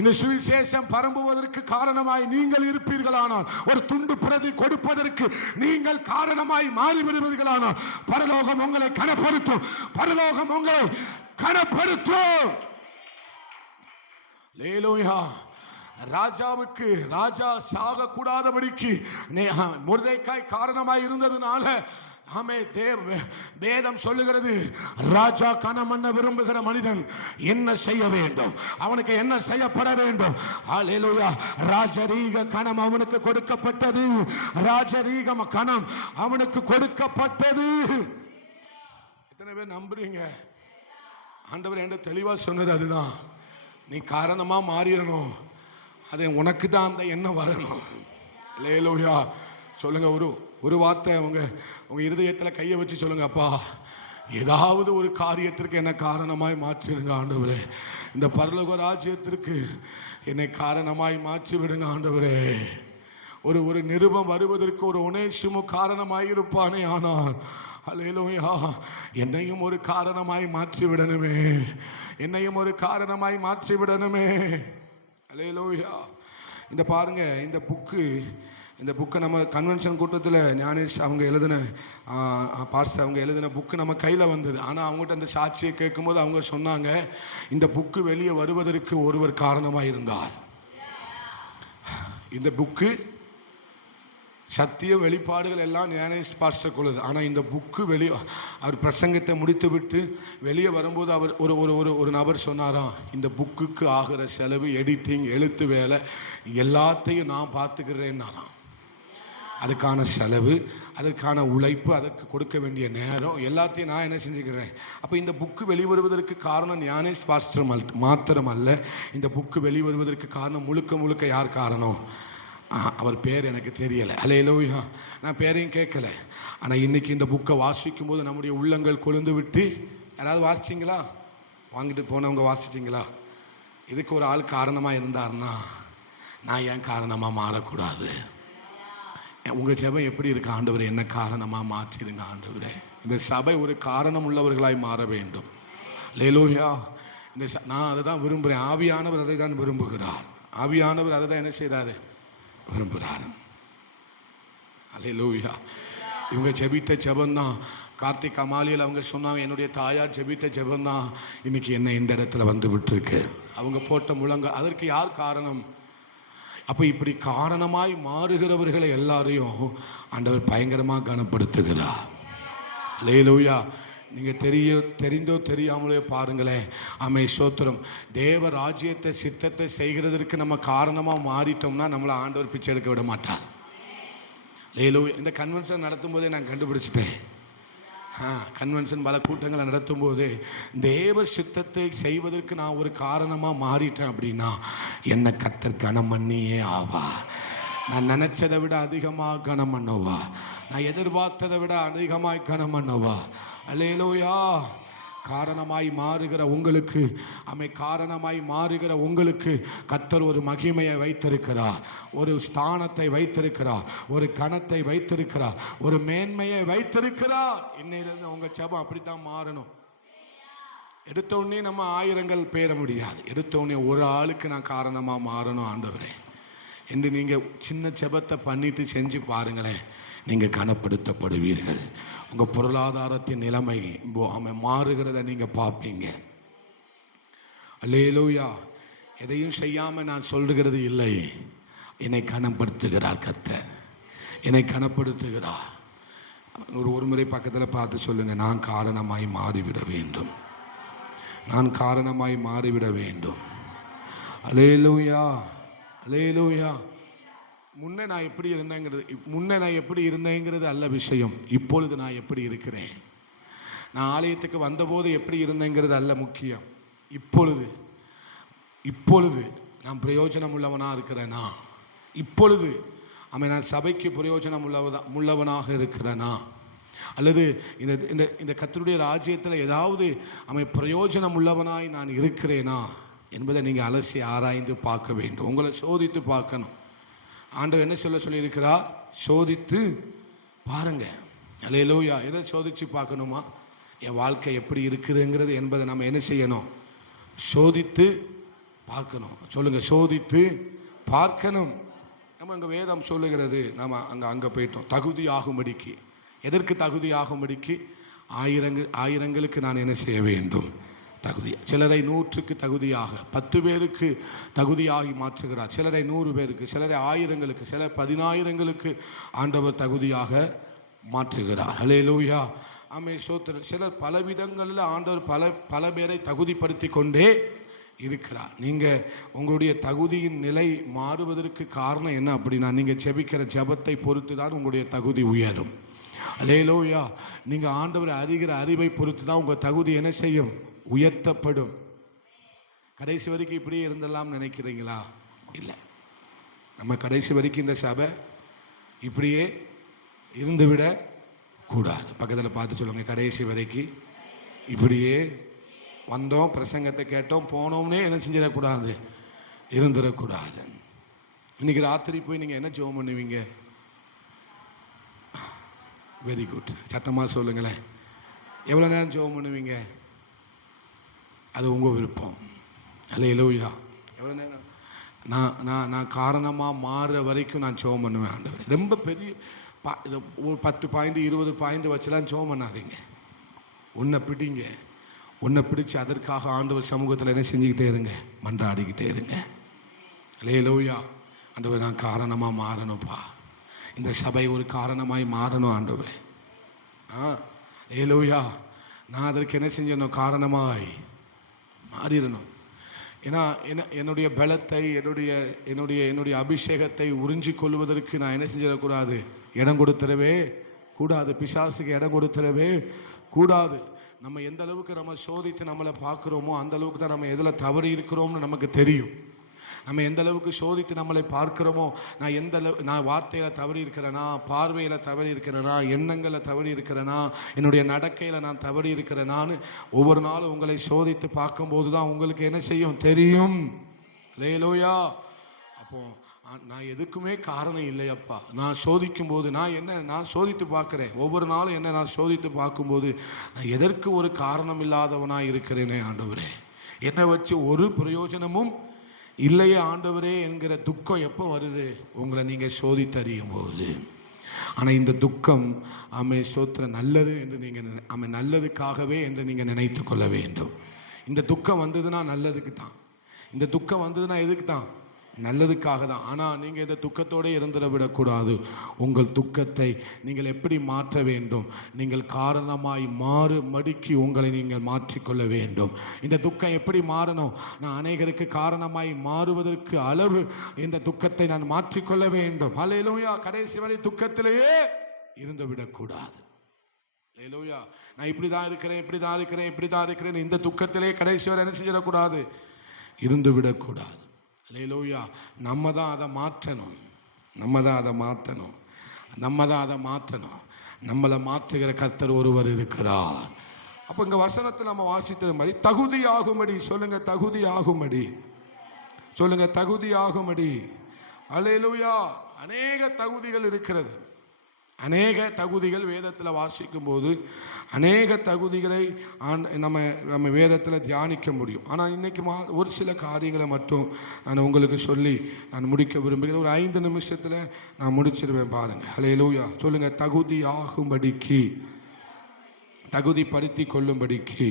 இந்த சுவிசேஷம் பரம்புவதற்கு காரணமாய் நீங்கள் இருப்பீர்களானால், ஒரு துண்டு பிரதி கொடுப்பதற்கு நீங்கள் காரணமாய் மாறிவிடுவீர்களானால், பரலோகம் உங்களை கனப்படுத்தும். பரலோகம் உங்களை கனப்படுத்தும். ஹல்லேலூயா. ராஜாவுக்கு ராஜா சாக கூடாதபடிக்கு மொர்தெக்காய் காரணமாய் இருந்ததுனால வேதம் சொல்லுகிறது, ராஜா கனம் பண்ண விரும்புகிற மனிதன் என்ன செய்ய வேண்டும்? அவனுக்கு என்ன செய்யப்பட வேண்டும்? ஹல்லேலூயா. ராஜரீக கனம் அவனுக்கு கொடுக்கப்பட்டது. ராஜரீக கனம் அவனுக்கு கொடுக்கப்பட்டது. எத்தனை பேர் நம்புறீங்க? ஆண்டவர் என்ன தெளிவா சொன்னது அதுதான். நீ காரணமா மாறிடணும், அது உனக்கு தான் அந்த எண்ணம் வரணும். ஹல்லேலூயா. சொல்லுங்க, ஒரு வார்த்தை உங்க இருதயத்தில் கையை வச்சு சொல்லுங்க, அப்பா ஏதாவது ஒரு காரியத்திற்கு என்ன காரணமாய் மாற்றிடுங்க ஆண்டவரே. இந்த பரலோக ராஜ்யத்திற்கு என்னை காரணமாய் மாற்றி விடுங்க ஆண்டவரே. ஒரு நிருபம் வருவதற்கு ஒரு ஒனேசிமு காரணமாய் இருப்பானே. ஆனால் ஹல்லேலூயா, என்னையும் ஒரு காரணமாய் மாற்றி விடணுமே, என்னையும் ஒரு காரணமாய் மாற்றி விடணுமே. ஹல்லேலூயா. இந்த பாருங்க, இந்த புக்கு நம்ம கன்வென்ஷன் கூட்டத்தில் ஞானேஷ் அவங்க எழுதின பாஸ்டர் அவங்க எழுதின புக்கு நம்ம கையில் வந்தது. ஆனால் அவங்ககிட்ட அந்த சாட்சியை கேட்கும்போது அவங்க சொன்னாங்க, இந்த புக்கு வெளியே வருவதற்கு ஒருவர் காரணமாக இருந்தார். இந்த புக்கு சத்திய வெளிப்பாடுகள் எல்லாம் ஞானேஷ் பாஸ்டர் கொள்ளுது. ஆனால் இந்த புக்கு அவர் பிரசங்கத்தை முடித்து விட்டு வெளியே வரும்போது அவர் ஒரு நபர் சொன்னாராம், இந்த புக்குக்கு ஆகிற செலவு, எடிட்டிங், எழுத்து வேலை எல்லாத்தையும் நான் பார்த்துக்கிறேன்னாராம். அதுக்கான செலவு, அதற்கான உழைப்பு, அதற்கு கொடுக்க வேண்டிய நேரம் எல்லாத்தையும் நான் என்ன செஞ்சுக்கிறேன். அப்போ இந்த புக்கு வெளிவருவதற்கு காரணம் ஞானேஷ் பாஸ்டர் மாத்திரம் அல்ல. இந்த புக்கு வெளிவருவதற்கு காரணம் முழுக்க யார் காரணம்? அவர் பேர் எனக்கு தெரியலை. ஹல்லேலூயா. நான் பேரையும் கேட்கல. ஆனால் இன்னைக்கு இந்த புக்கை வாசிக்கும் போது நம்முடைய உள்ளங்கள் கொழுந்து விட்டு, யாராவது வாசிச்சிங்களா? வாங்கிட்டு போனவங்க வாசிச்சிங்களா? இதுக்கு ஒரு ஆள் காரணமாக இருந்தார்னா நான் ஏன் காரணமாக மாறக்கூடாது? உங்கள் ஜெபம் எப்படி இருக்கு? ஆண்டவரே என்ன காரணமாக மாற்றிடுங்க ஆண்டவரே. இந்த சபை ஒரு காரணம் உள்ளவர்களாய் மாற வேண்டும். ஹல்லேலூயா. நான் அதை தான் விரும்புகிறேன். ஆவியானவர் அதை தான் விரும்புகிறார். ஆவியானவர் அதை தான் என்ன செய்கிறாரு? விரும்புகிறார். அல்லேலூயா. இவங்க ஜெபித்த ஜெபந்தான். கார்த்திக் அமாலியில் அவங்க சொன்னாங்க, என்னுடைய தாயார் ஜெபித்த ஜெபந்தான் இன்னைக்கு என்ன இந்த இடத்துல வந்து விட்டுருக்கு. அவங்க போட்ட முழங்க அதற்கு யார் காரணம்? அப்போ இப்படி காரணமாய் மாறுகிறவர்களை எல்லாரையும் ஆண்டவர் பயங்கரமாக கனப்படுத்துகிறார். அல்லேலூயா. நீங்கள் தெரிந்தோ தெரியாமலே பாருங்களேன். ஆமே, ஸ்தோத்திரம். தேவ ராஜ்யத்தை சித்தத்தை செய்கிறதற்கு நம்ம காரணமாக மாறிட்டோம்னா நம்மளை ஆண்டவர் பிச்சை எடுக்க விட மாட்டார். அல்லேலூயா. இந்த கன்வென்ஷன் நடத்தும் போதே நான் கண்டுபிடிச்சிட்டேன். கன்வென்ஷன் பல கூட்டங்களை நடத்தும் போது தேவ சித்தத்தை செய்வதற்கு நான் ஒரு காரணமாக மாறிட்டேன் அப்படின்னா என்ன கர்த்தர் கனம் பண்ணியே ஆவா. நான் நினைச்சதை விட அதிகமாக கனம் பண்ணுவா. நான் எதிர்பார்த்ததை விட அதிகமாய் கனம் பண்ணுவா. அல்லேலூயா. காரணமாய் மாறுகிற உங்களுக்கு, காரணமாய் மாறுகிற உங்களுக்கு கர்த்தர் ஒரு மகிமையை வைத்திருக்கிறார், ஒரு ஸ்தானத்தை வைத்திருக்கிறார், ஒரு கணத்தை வைத்திருக்கிறார், ஒரு மேன்மையை வைத்திருக்கிறார். இன்னையிலிருந்து உங்க ஜெபம் அப்படித்தான் மாறணும். எடுத்தோடனே நம்ம ஆயிரங்கள் பேர முடியாது. எடுத்தோடனே ஒரு ஆளுக்கு நான் காரணமாக மாறணும் ஆண்டவரே என்று நீங்கள் சின்ன ஜெபத்தை பண்ணிட்டு செஞ்சு பாருங்களேன். நீங்கள் கனப்படுத்தப்படுவீர்கள். உங்கள் பொருளாதாரத்தின் நிலைமை மாறுகிறத நீங்கள் பார்ப்பீங்க. அல்லேலூயா. எதையும் செய்யாமல் நான் சொல்லுகிறது இல்லை. என்னை கனப்படுத்துகிறார் கர்த்தர், என்னை கனப்படுத்துகிறார். ஒரு முறை பக்கத்தில் பார்த்து சொல்லுங்கள், நான் காரணமாய் மாறிவிட வேண்டும், நான் காரணமாய் மாறிவிட வேண்டும். அல்லேலூயா. அல்லேலூயா. முன்னே நான் எப்படி இருந்தேங்கிறது அல்ல விஷயம். இப்பொழுது நான் எப்படி இருக்கிறேன். நான் ஆலயத்துக்கு வந்தபோது எப்படி இருந்தேங்கிறது அல்ல முக்கியம். இப்பொழுது நான் பிரயோஜனம் உள்ளவனாக இருக்கிறேனா? இப்பொழுது நான் சபைக்கு பிரயோஜனம் உள்ளவனாக இருக்கிறேனா? அல்லது இந்த கர்த்தருடைய ராஜ்யத்தில் ஏதாவது பிரயோஜனம் உள்ளவனாய் நான் இருக்கிறேனா என்பதை நீங்கள் அலசி ஆராய்ந்து பார்க்க வேண்டும். உங்களை சோதித்து பார்க்கணும். ஆண்டவர் என்ன சொல்லியிருக்கிறார்? சோதித்து பாருங்க. அல்லேலூயா. எதை சோதித்து பார்க்கணுமா? என் வாழ்க்கை எப்படி இருக்குதுங்கிறது என்பதை நம்ம என்ன செய்யணும்? சோதித்து பார்க்கணும். சொல்லுங்க, சோதித்து பார்க்கணும். நம்ம அங்கே வேதம் சொல்லுகிறது, நம்ம அங்கே போயிட்டோம். தகுதியாகும்படிக்கு. எதற்கு தகுதியாகும்படிக்கு? ஆயிரங்களுக்கு நான் என்ன செய்ய வேண்டும்? தகுதி. சிலரை 100க்கு தகுதியாக, 10 பேருக்கு தகுதியாகி மாற்றுகிறார். சிலரை 100 பேருக்கு, சிலரை 1000ங்களுக்கு, சிலர் 10000ங்களுக்கு ஆண்டவர் தகுதியாக மாற்றுகிறார். அல்லேலூயா. ஸ்தோத்திரம். சிலர் பல விதங்களில் ஆண்டவர் பல பேரை தகுதிப்படுத்தி கொண்டே இருக்கிறார். நீங்கள் உங்களுடைய தகுதியின் நிலை மாறுவதற்கு காரணம் என்ன அப்படின்னா, நீங்கள் ஜெபிக்கிற ஜெபத்தை பொறுத்து தான் உங்களுடைய தகுதி உயரும். அல்லேலூயா. நீங்கள் ஆண்டவரை அறிகிற அறிவை பொறுத்து தான் உங்கள் தகுதி என்ன செய்யும்? உயர்த்தப்படும். கடைசி வரைக்கும் இப்படியே இருந்தெல்லாம் நினைக்கிறீங்களா? இல்லை. நம்ம கடைசி வரைக்கும் இந்த சபை இப்படியே இருந்துவிட கூடாது. பக்கத்தில் பார்த்து சொல்லுங்க, கடைசி வரைக்கும் இப்படியே வந்தோம், பிரசங்கத்தை கேட்டோம், போனோம்னே என்ன செஞ்சிடக்கூடாது? இருந்துடக்கூடாது. இன்னைக்கு ராத்திரி போய் நீங்கள் என்ன ஜெபம் பண்ணுவீங்க? Very good. சத்தமாக சொல்லுங்களேன். எவ்வளோ நேரம் ஜெபம் பண்ணுவீங்க? அது உங்கள் விருப்பம். அல்லேலூயா. எவ்வளோ நேரம்? நான் காரணமாக மாறுற வரைக்கும் நான் ஜெபம் பண்ணுவேன். ஆண்டவர் ரொம்ப பெரிய ஒரு 10 பாயிண்ட் 20 பாயிண்ட் வச்சுலாம் ஜெபம் பண்ணாதீங்க. உன்னை பிடிங்க. உன்னை பிடிச்சி அதற்காக ஆண்டவர் சமூகத்தில் என்ன செஞ்சுக்கிட்டே இருங்க? மன்றாடிக்கிட்டே இருங்க. அல்லேலூயா. ஆண்டவர் நான் காரணமாக மாறணும்ப்பா. இந்த சபை ஒரு காரணமாய் மாறணும் ஆண்டவரே. அல்லேலூயா. நான் அதற்கு என்ன செஞ்சணும்? காரணமாய் மாறிடணும். ஏன்னா என்னுடைய பலத்தை, என்னுடைய அபிஷேகத்தை உறிஞ்சி கொள்வதற்கு நான் என்ன செஞ்சிடக்கூடாது? இடம் கொடுத்துடவே கூடாது. பிசாசுக்கு இடம் கொடுத்துடவே கூடாது. நம்ம எந்த அளவுக்கு நம்ம சோதித்து நம்மளை பார்க்குறோமோ அந்த அளவுக்கு தான் நம்ம எதில் தவறி இருக்கிறோம்னு நமக்கு தெரியும். நம்ம எந்த அளவுக்கு சோதித்து நம்மளை பார்க்கிறோமோ, நான் வார்த்தையில் தவறி இருக்கிறேனா, பார்வையில் தவறி இருக்கிறேனா, எண்ணங்களில் தவறி இருக்கிறேனா, என்னுடைய நடக்கையில் நான் தவறி இருக்கிறேனான்னு ஒவ்வொரு நாளும் உங்களை சோதித்து பார்க்கும்போது தான் உங்களுக்கு என்ன செய்யும்? தெரியும். அல்லேலூயா. அப்போ நான் எதுக்குமே காரணம் இல்லையப்பா. நான் சோதிக்கும் போது நான் சோதித்து பார்க்குறேன். ஒவ்வொரு நாளும் நான் சோதித்து பார்க்கும்போது நான் எதற்கு ஒரு காரணம் இல்லாதவனாக இருக்கிறேனே ஆண்டவரே. என்னை வச்சு ஒரு பிரயோஜனமும் இல்லையே ஆண்டவரே என்கிற துக்கம் எப்போ வருது? உங்களை நீங்கள் சோதித்தறியும் போது. ஆனால் இந்த துக்கம் ஸ்தோத்திரம் நல்லது என்று நீங்கள் நல்லதுக்காகவே என்று நீங்கள் நினைத்து கொள்ள வேண்டும். இந்த துக்கம் வந்ததுன்னா நல்லதுக்கு தான். இந்த துக்கம் வந்ததுன்னா எதுக்கு தான்? நல்லதுக்காக தான். ஆனால் நீங்கள் இந்த துக்கத்தோடு இருந்துட விடக்கூடாது. உங்கள் துக்கத்தை நீங்கள் எப்படி மாற்ற வேண்டும்? நீங்கள் காரணமாய் மாறும்படிக்கு உங்களை நீங்கள் மாற்றிக்கொள்ள வேண்டும். இந்த துக்கம் எப்படி மாறணும்? நான் அநேகருக்கு காரணமாய் மாறுவதற்கு அளவு இந்த துக்கத்தை நான் மாற்றிக்கொள்ள வேண்டும். ஹல்லேலூயா. கடைசி வரை துக்கத்திலேயே இருந்து விடக்கூடாது. ஹல்லேலூயா. நான் இப்படி தான் இருக்கிறேன் இந்த துக்கத்திலே கடைசி வரை என்ன செஞ்சிடக்கூடாது? இருந்து விடக்கூடாது. ஹல்லேலூயா. நம்ம தான் அதை மாற்றணும். நம்மளை மாற்றுகிற கர்த்தர் ஒருவர் இருக்கிறார். அப்போ இங்கே வசனத்தில் நம்ம வாசித்தது மாதிரி தகுதியாகும்படி சொல்லுங்க, தகுதியாகும்படி. ஹல்லேலூயா. அநேக தகுதிகள் இருக்கிறது. அநேக தகுதிகள் வேதத்தில் வாசிக்கும் போது அநேக தகுதிகளை நம்ம வேதத்தில் தியானிக்க முடியும். ஆனால் இன்னைக்கு ஒரு சில காரியங்களை மட்டும் நான் உங்களுக்கு சொல்லி நான் முடிக்க விரும்புகிறேன். ஒரு 5 நிமிஷத்தில் நான் முடிச்சிருவேன் பாருங்கள். ஹல்லேலூயா. சொல்லுங்கள், தகுதியாகும்படிக்கு, தகுதிப்படுத்தி கொள்ளும்படிக்கு.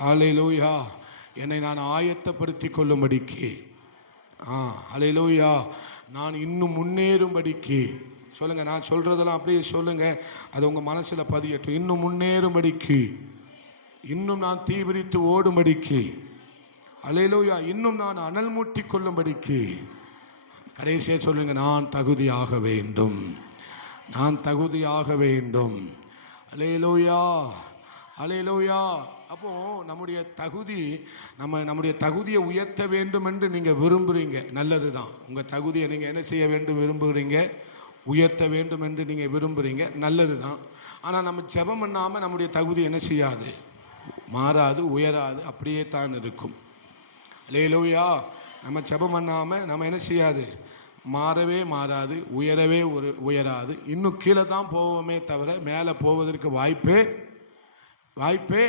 ஹல்லேலூயா. என்னை நான் ஆயத்தப்படுத்தி கொள்ளும்படிக்கு. ஹல்லேலூயா. நான் இன்னும் முன்னேறும்படிக்கு. சொல்லுங்க, நான் சொல்றதெல்லாம் அப்படியே சொல்லுங்க, அது உங்க மனசுல பதியட்டும். இன்னும் முன்னேறும்படிக்கு, இன்னும் நான் தீவிரித்து ஓடும்படிக்கு. ஹல்லேலூயா. இன்னும் நான் அனல் மூட்டி கொள்ளும்படிக்கு. கடைசியா சொல்லுங்க, நான் தகுதியாக வேண்டும். ஹல்லேலூயா. அப்போ நம்முடைய தகுதியை உயர்த்த வேண்டும் என்று நீங்க விரும்புறீங்க, நல்லதுதான். உங்க தகுதியை நீங்க என்ன செய்ய வேண்டும் விரும்புகிறீங்க? உயர்த்த வேண்டும் என்று நீங்கள் விரும்புகிறீங்க, நல்லது தான். ஆனால் நம்ம ஜெபம் பண்ணாமல் நம்முடைய தகுதி என்ன செய்யாது? மாறாது, உயராது, அப்படியே தான் இருக்கும். ஹல்லேலூயா. நம்ம ஜெபம் பண்ணாமல் நம்ம என்ன செய்யாது? மாறவே மாறாது, உயரவே உயராது, இன்னும் கீழே தான் போவோமே தவிர மேலே போவதற்கு வாய்ப்பே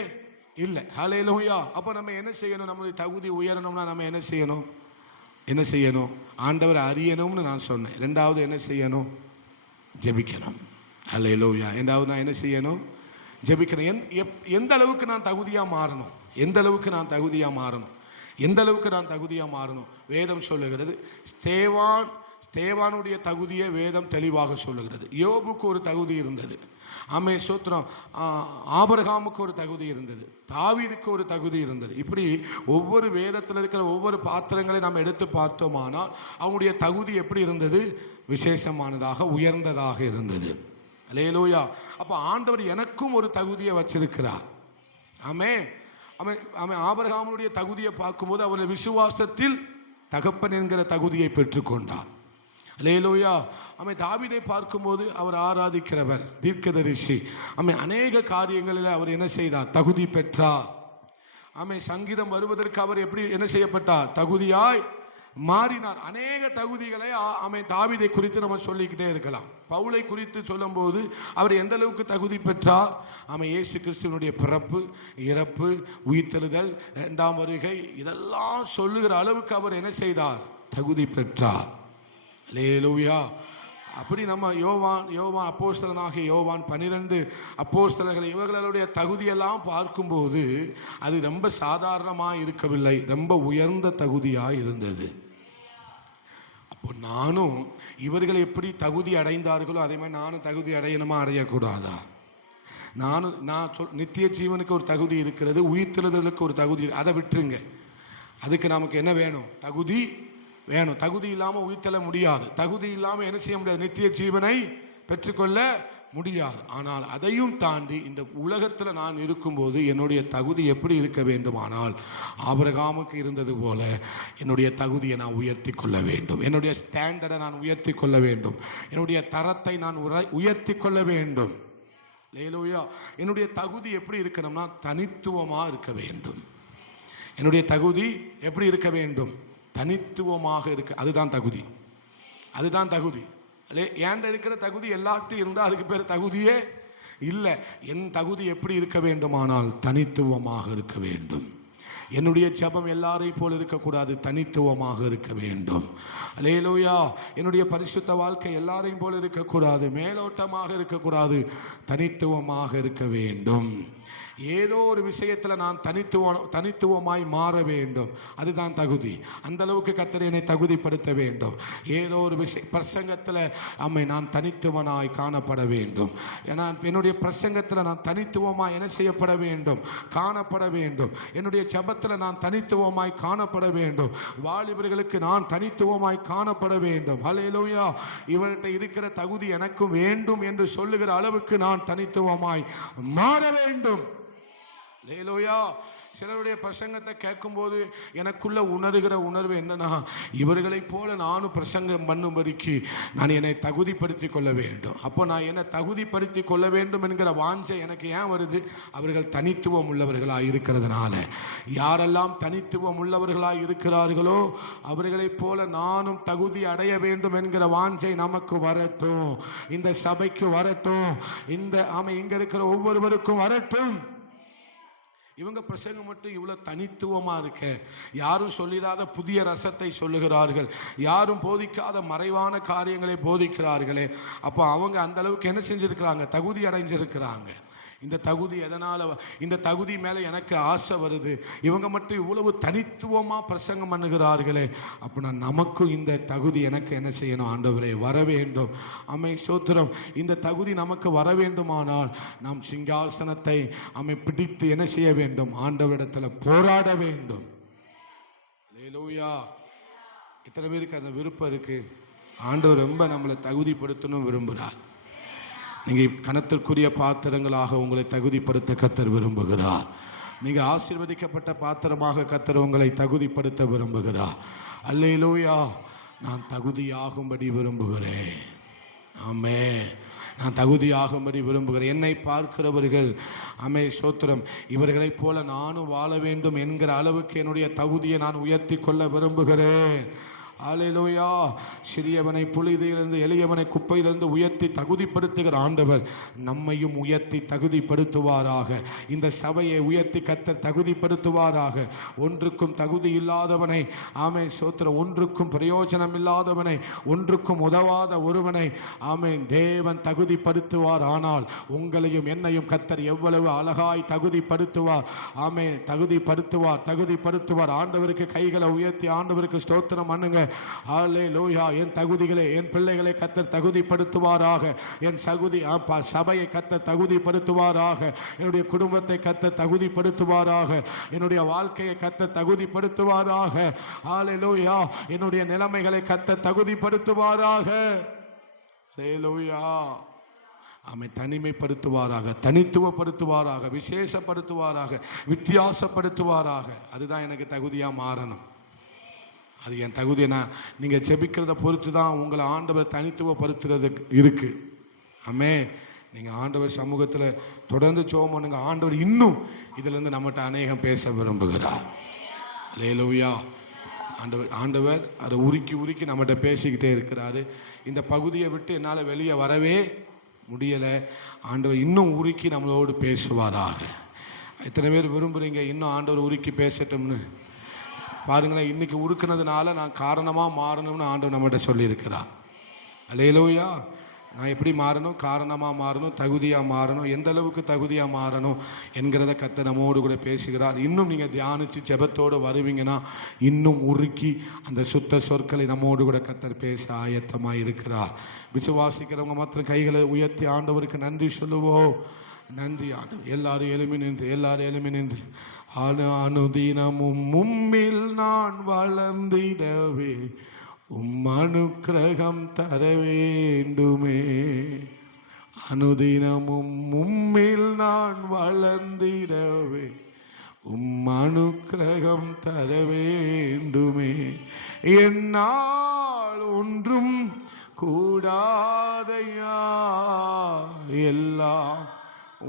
இல்லை. ஹல்லேலூயா. அப்போ நம்ம என்ன செய்யணும்? நம்முடைய தகுதி உயரணும்னா நம்ம என்ன செய்யணும்? ஆண்டவர் அறியணும்னு நான் சொன்னேன். 2வது என்ன செய்யணும்? ஜெபிக்கணும். ஹல்லேலூயா. 2வது நான் என்ன செய்யணும்? ஜெபிக்கணும். எந்த அளவுக்கு நான் தகுதியாக மாறணும்? வேதம் சொல்லுகிறது. ஸ்தேவானுடைய தகுதியை வேதம் தெளிவாக சொல்லுகிறது. யோபுக்கு ஒரு தகுதி இருந்தது. ஸ்தோத்திரம். ஆபிரகாமுக்கு ஒரு தகுதி இருந்தது. தாவீதுக்கு ஒரு தகுதி இருந்தது. இப்படி ஒவ்வொரு வேதத்தில் இருக்கிற ஒவ்வொரு பாத்திரங்களை நாம் எடுத்து பார்த்தோமானால் அவங்களுடைய தகுதி எப்படி இருந்தது? விசேஷமானதாக, உயர்ந்ததாக இருந்தது. ஹல்லேலூயா. அப்போ ஆண்டவர் எனக்கும் ஒரு தகுதியை வச்சிருக்கிறார். ஆமென். ஆபிரகாமுடைய தகுதியை பார்க்கும்போது அவருடைய விசுவாசத்தில் தகப்பன் என்கிற தகுதியை பெற்றுக்கொண்டார். ஹல்லேலூயா. தாவீதை பார்க்கும்போது அவர் ஆராதிக்கிறவர், தீர்க்கதரிசி. அநேக காரியங்களில் அவர் என்ன செய்தார்? தகுதி பெற்றார். சங்கீதம் வருவதற்கு அவர் எப்படி என்ன செய்யப்பட்டார்? தகுதியாய் மாறினார். அநேக தகுதிகளை தாவீதை குறித்து நம்ம சொல்லிக்கிட்டே இருக்கலாம். பவுலை குறித்து சொல்லும் போது அவர் எந்த அளவுக்கு தகுதி பெற்றார்? இயேசு கிறிஸ்துவினுடைய பிறப்பு, இறப்பு, உயிர்த்தெழுதல், 2ஆம் வருகை, இதெல்லாம் சொல்லுகிற அளவுக்கு அவர் என்ன செய்தார்? தகுதி பெற்றார். ஹல்லேலூயா. அப்படி நம்ம யோவான் அப்போஸ்தலனாகிய யோவான் 12 அப்போஸ்தலர்கள் இவர்களுடைய தகுதியெல்லாம் பார்க்கும்போது அது ரொம்ப சாதாரணமாக இருக்கவில்லை, ரொம்ப உயர்ந்த சொந்ததகுதியாக இருந்தது. அப்போ நானும் இவர்கள் எப்படி தகுதி அடைந்தார்களோ அதே மாதிரி நானும் தகுதி அடையணுமா, அடையக்கூடாதா? நான் நித்திய ஜீவனுக்கு ஒரு தகுதி இருக்கிறது, உயிர்த்தெழுதலுக்கு ஒரு தகுதி. அதை விட்டுருங்க. அதுக்கு நமக்கு என்ன வேணும்? தகுதி வேணும். தகுதி இல்லாமல் உயிர்த்தெழ முடியாது. தகுதி இல்லாமல் என்ன செய்ய முடியாது? நித்திய ஜீவனை பெற்றுக்கொள்ள முடியாது. ஆனால் அதையும் தாண்டி இந்த உலகத்தில் நான் இருக்கும்போது என்னுடைய தகுதி எப்படி இருக்க வேண்டுமானால் ஆபிரகாமுக்கு இருந்தது போல என்னுடைய தகுதியை நான் உயர்த்தி கொள்ள வேண்டும். என்னுடைய ஸ்டாண்டர்டை நான் உயர்த்தி கொள்ள வேண்டும். என்னுடைய தரத்தை நான் உயர்த்தி கொள்ள வேண்டும். ஹல்லேலூயா. என்னுடைய தகுதி எப்படி இருக்கணும்னா தனித்துவமாக இருக்க வேண்டும். என்னுடைய தகுதி எப்படி இருக்க வேண்டும்? தனித்துவமாக இருக்க. அதுதான் தகுதி. அதுதான் தகுதி. ஏன்ட இருக்கிற தகுதி எல்லாத்தையும் இருந்தால் அதுக்கு பேர் தகுதியே இல்லை. என் தகுதி எப்படி இருக்க வேண்டுமானால் தனித்துவமாக இருக்க வேண்டும். என்னுடைய ஜெபம் எல்லாரையும் போல் இருக்கக்கூடாது, தனித்துவமாக இருக்க வேண்டும். அல்லேலூயா. என்னுடைய பரிசுத்த வாழ்க்கை எல்லாரையும் போல் இருக்கக்கூடாது, மேலோட்டமாக இருக்கக்கூடாது, தனித்துவமாக இருக்க வேண்டும். ஏதோ ஒரு விஷயத்தில் நான் தனித்துவமாய் மாற வேண்டும். அதுதான் தகுதி. அந்த அளவுக்கு கர்த்தர் என்னை தகுதிப்படுத்த வேண்டும். ஏதோ ஒரு பிரசங்கத்தில் நான் தனித்துவனாய் காணப்பட வேண்டும். ஏன்னா என்னுடைய பிரசங்கத்தில் நான் தனித்துவமாய் என்ன செய்யப்பட வேண்டும்? காணப்பட வேண்டும். என்னுடைய ஜெபத்தில் நான் தனித்துவமாய் காணப்பட வேண்டும். வாலிபர்களுக்கு நான் தனித்துவமாய் காணப்பட வேண்டும். ஹல்லேலூயா. இவர்கிட்ட இருக்கிற தகுதி எனக்கும் வேண்டும் என்று சொல்லுகிற அளவுக்கு நான் தனித்துவமாய் மாற வேண்டும். அல்லேலூயா. சிலருடைய பிரசங்கத்தை கேட்கும்போது எனக்குள்ள உணர்கிற உணர்வு என்னன்னா, இவர்களைப் போல நானும் பிரசங்கம் பண்ணும்படிக்கு நான் என்னை தகுதிப்படுத்தி கொள்ள வேண்டும். அப்போ நான் என்னை தகுதிப்படுத்தி கொள்ள வேண்டும் என்கிற வாஞ்சை எனக்கு ஏன் வருது? அவர்கள் தனித்துவம் உள்ளவர்களாக இருக்கிறதுனால. யாரெல்லாம் தனித்துவம் உள்ளவர்களாக இருக்கிறார்களோ அவர்களைப் போல நானும் தகுதி அடைய வேண்டும் என்கிற வாஞ்சை நமக்கு வரட்டும், இந்த சபைக்கு வரட்டும், இங்க இருக்கிற ஒவ்வொருவருக்கும் வரட்டும். இவங்க பிரசங்கம் மட்டும் இவ்வளவு தனித்துவமா இருக்க, யாரும் சொல்லிடாத புதிய ரசத்தை சொல்லுகிறார்கள், யாரும் போதிக்காத மறைவான காரியங்களை போதிக்கிறார்களே. அப்போ அவங்க அந்த அளவுக்கு என்ன செஞ்சிருக்கிறாங்க? தகுதி அடைஞ்சிருக்கிறாங்க. இந்த தகுதி எதனால? இந்த தகுதி மேல எனக்கு ஆசை வருது. இவங்க மட்டும் இவ்வளவு தனித்துவமா பிரசங்கம் பண்ணுகிறார்களே, அப்படின்னா நமக்கும் இந்த தகுதி எனக்கு என்ன செய்யணும்? ஆண்டவரே, வர வேண்டும். ஸ்தோத்திரம். இந்த தகுதி நமக்கு வர வேண்டுமானால் நாம் சிங்காசனத்தை பிடித்து என்ன செய்ய வேண்டும்? ஆண்டவரிடத்துல போராட வேண்டும். அல்லேலூயா. இத்தனை பேருக்கு அந்த விருப்பம் இருக்கு? ஆண்டவர் ரொம்ப நம்மளை தகுதிப்படுத்தணும் விரும்புகிறார். நீங்க கனத்திற்குரிய பாத்திரங்களாக உங்களை தகுதிப்படுத்த கர்த்தர் விரும்புகிறார். நீங்க ஆசீர்வதிக்கப்பட்ட பாத்திரமாக கர்த்தர் உங்களை தகுதிப்படுத்த விரும்புகிறார். அல்லேலூயா. நான் தகுதியாகும்படி விரும்புகிறேன். ஆமென். நான் தகுதியாகும்படி விரும்புகிறேன். என்னை பார்க்கிறவர்கள் ஸ்தோத்திரம், இவர்களைப் போல நானும் வாழ வேண்டும் என்கிற அளவுக்கு என்னுடைய தகுதியை நான் உயர்த்தி கொள்ள விரும்புகிறேன். அல்லேலூயா. சிறியவனை புழுதியிலிருந்து எளியவனை குப்பையிலிருந்து உயர்த்தி தகுதிப்படுத்துகிற ஆண்டவர் நம்மையும் உயர்த்தி தகுதிப்படுத்துவாராக. இந்த சபையை உயர்த்தி கர்த்தர் தகுதிப்படுத்துவாராக. ஒன்றுக்கும் தகுதி இல்லாதவனை, ஸ்தோத்திரம், ஒன்றுக்கும் பிரயோஜனம் இல்லாதவனை, ஒன்றுக்கும் உதவாத ஒருவனை தேவன் தகுதிப்படுத்துவார். ஆனால் உங்களையும் என்னையும் கர்த்தர் எவ்வளவு அழகாய் தகுதிப்படுத்துவார். தகுதிப்படுத்துவார். ஆண்டவருக்கு கைகளை உயர்த்தி ஆண்டவருக்கு ஸ்தோத்திரம் பண்ணுங்க. அல்லேலூயா. என் தகுதிகளை, என் பிள்ளைகளை கர்த்தர் தகுதிப்படுத்துவாராக. என் சபையை கர்த்தர் தகுதிப்படுத்துவாராக. என்னுடைய குடும்பத்தை கர்த்தர் தகுதிப்படுத்துவாராக. என்னுடைய வாழ்க்கையை கர்த்தர் தகுதிப்படுத்துவாராக. அல்லேலூயா. என்னுடைய நிலைமைகளை கர்த்தர் தகுதிப்படுத்துவாராக. அல்லேலூயா. தனிமைப்படுத்துவாராக, தனித்துவப்படுத்துவாராக, விசேஷப்படுத்துவாராக, வித்தியாசப்படுத்துவாராக. அதுதான் எனக்கு தகுதியா மாறணும். அது என் தகுதி. நீங்கள் ஜெபிக்கிறத பொறுத்து தான் உங்களை ஆண்டவர் தனித்துவப்படுத்துறது இருக்கு. நீங்கள் ஆண்டவர் சமூகத்தில் தொடர்ந்து ஜெபம் பண்ணுங்க. ஆண்டவர் இன்னும் இதிலிருந்து நம்மகிட்ட அநேகம் பேச விரும்புகிறார். அல்லேலூயா. ஆண்டவர் அதை உருக்கி நம்மகிட்ட பேசிக்கிட்டே இருக்கிறாரு. இந்த பகுதியை விட்டு என்னால் வெளியே வரவே முடியலை. ஆண்டவர் இன்னும் உருக்கி நம்மளோடு பேசுவாராக. எத்தனை பேர் விரும்புகிறீங்க இன்னும் ஆண்டவர் உருக்கி பேசட்டும்னு? பாருங்களேன், இன்னைக்கு உருக்குனதுனால நான் காரணமாக மாறணும்னு ஆண்டவர் நம்மகிட்ட சொல்லியிருக்கிறார். அல்லேலூயா. நான் எப்படி மாறணும்? காரணமாக மாறணும், தகுதியாக மாறணும். எந்த அளவுக்கு தகுதியாக மாறணும் என்கிறத கர்த்தர் நம்மோடு கூட பேசுகிறார். இன்னும் நீங்கள் தியானித்து ஜெபத்தோடு வருவீங்கன்னா இன்னும் உருக்கி அந்த சுத்த சொற்களை நம்மோடு கூட கர்த்தர் பேச ஆயத்தமாக இருக்கிறார். விசுவாசிக்கிறவங்க மாத்திரம் கைகளை உயர்த்தி ஆண்டவருக்கு நன்றி சொல்லுவோம். நன்றி ஆண்டவர். எல்லாரும் எழுமி நின்று அனுதினமும் உம்மில் நான் வளர்ந்திடவே அனுக்கிரகம் தர வேண்டுமே. அனுதினமும் உம்மில் நான் வளர்ந்திடவே அனுக்கிரகம் தர வேண்டுமே. என்னால் ஒன்றும் கூடாதையா, எல்லாம்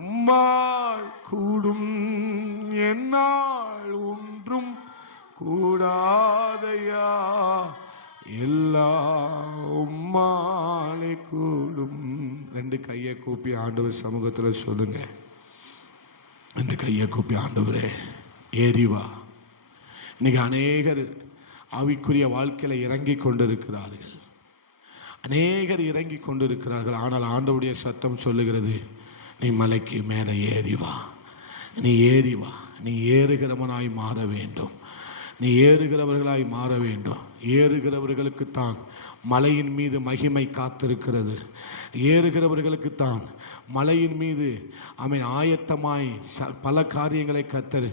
உம்மால் கூடும். என்னால் ஒன்றும் கூடாதையா, எல்லாம் உம்மாலே கூடும். ரெண்டு கையை கூப்பி ஆண்டவர் சமூகத்தில் சொல்லுங்க. ரெண்டு கையை கூப்பி, ஆண்டவரே ஏறிவா, இன்னைக்கு அநேகர் ஆவிக்குரிய வாழ்க்கையில இறங்கி கொண்டிருக்கிறார்கள். அநேகர் இறங்கி கொண்டிருக்கிறார்கள். ஆனால் ஆண்டவருடைய சத்தம் சொல்லுகிறது, நீ மலைக்கு மேலே ஏறி வா, நீ ஏறி வா, நீ ஏறுகிறவனாய் மாற வேண்டும், நீ ஏறுகிறவர்களாய் மாற வேண்டும். ஏறுகிறவர்களுக்குத்தான் மலையின் மீது மகிமை காத்திருக்கிறது. ஏறுகிறவர்களுக்குத்தான் மலையின் மீது அவன் ஆயத்தமாய் பல காரியங்களை கத்தர்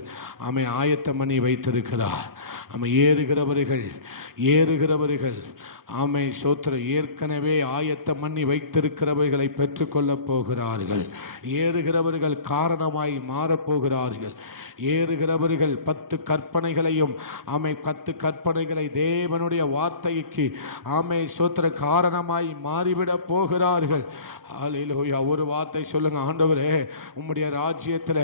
அவன் ஆயத்தம் பண்ணி வைத்திருக்கிறார். அவன் ஏறுகிறவர்கள் ஆமை சோத்திர ஏற்கனவே ஆயத்தம் பண்ணி வைத்திருக்கிறவர்களை பெற்றுக்கொள்ளப் போகிறார்கள். ஏறுகிறவர்கள் காரணமாய் மாறப்போகிறார்கள். ஏறுகிறவர்கள் 10 கற்பனைகளையும் 10 கற்பனைகளை தேவனுடைய வார்த்தைக்கு சோத்திர காரணமாய் மாறிவிட போகிறார்கள். ஹல்லேலூயா. ஒரு வார்த்தை சொல்லுங்க, ஆண்டவரே உம்முடைய ராஜ்யத்தில்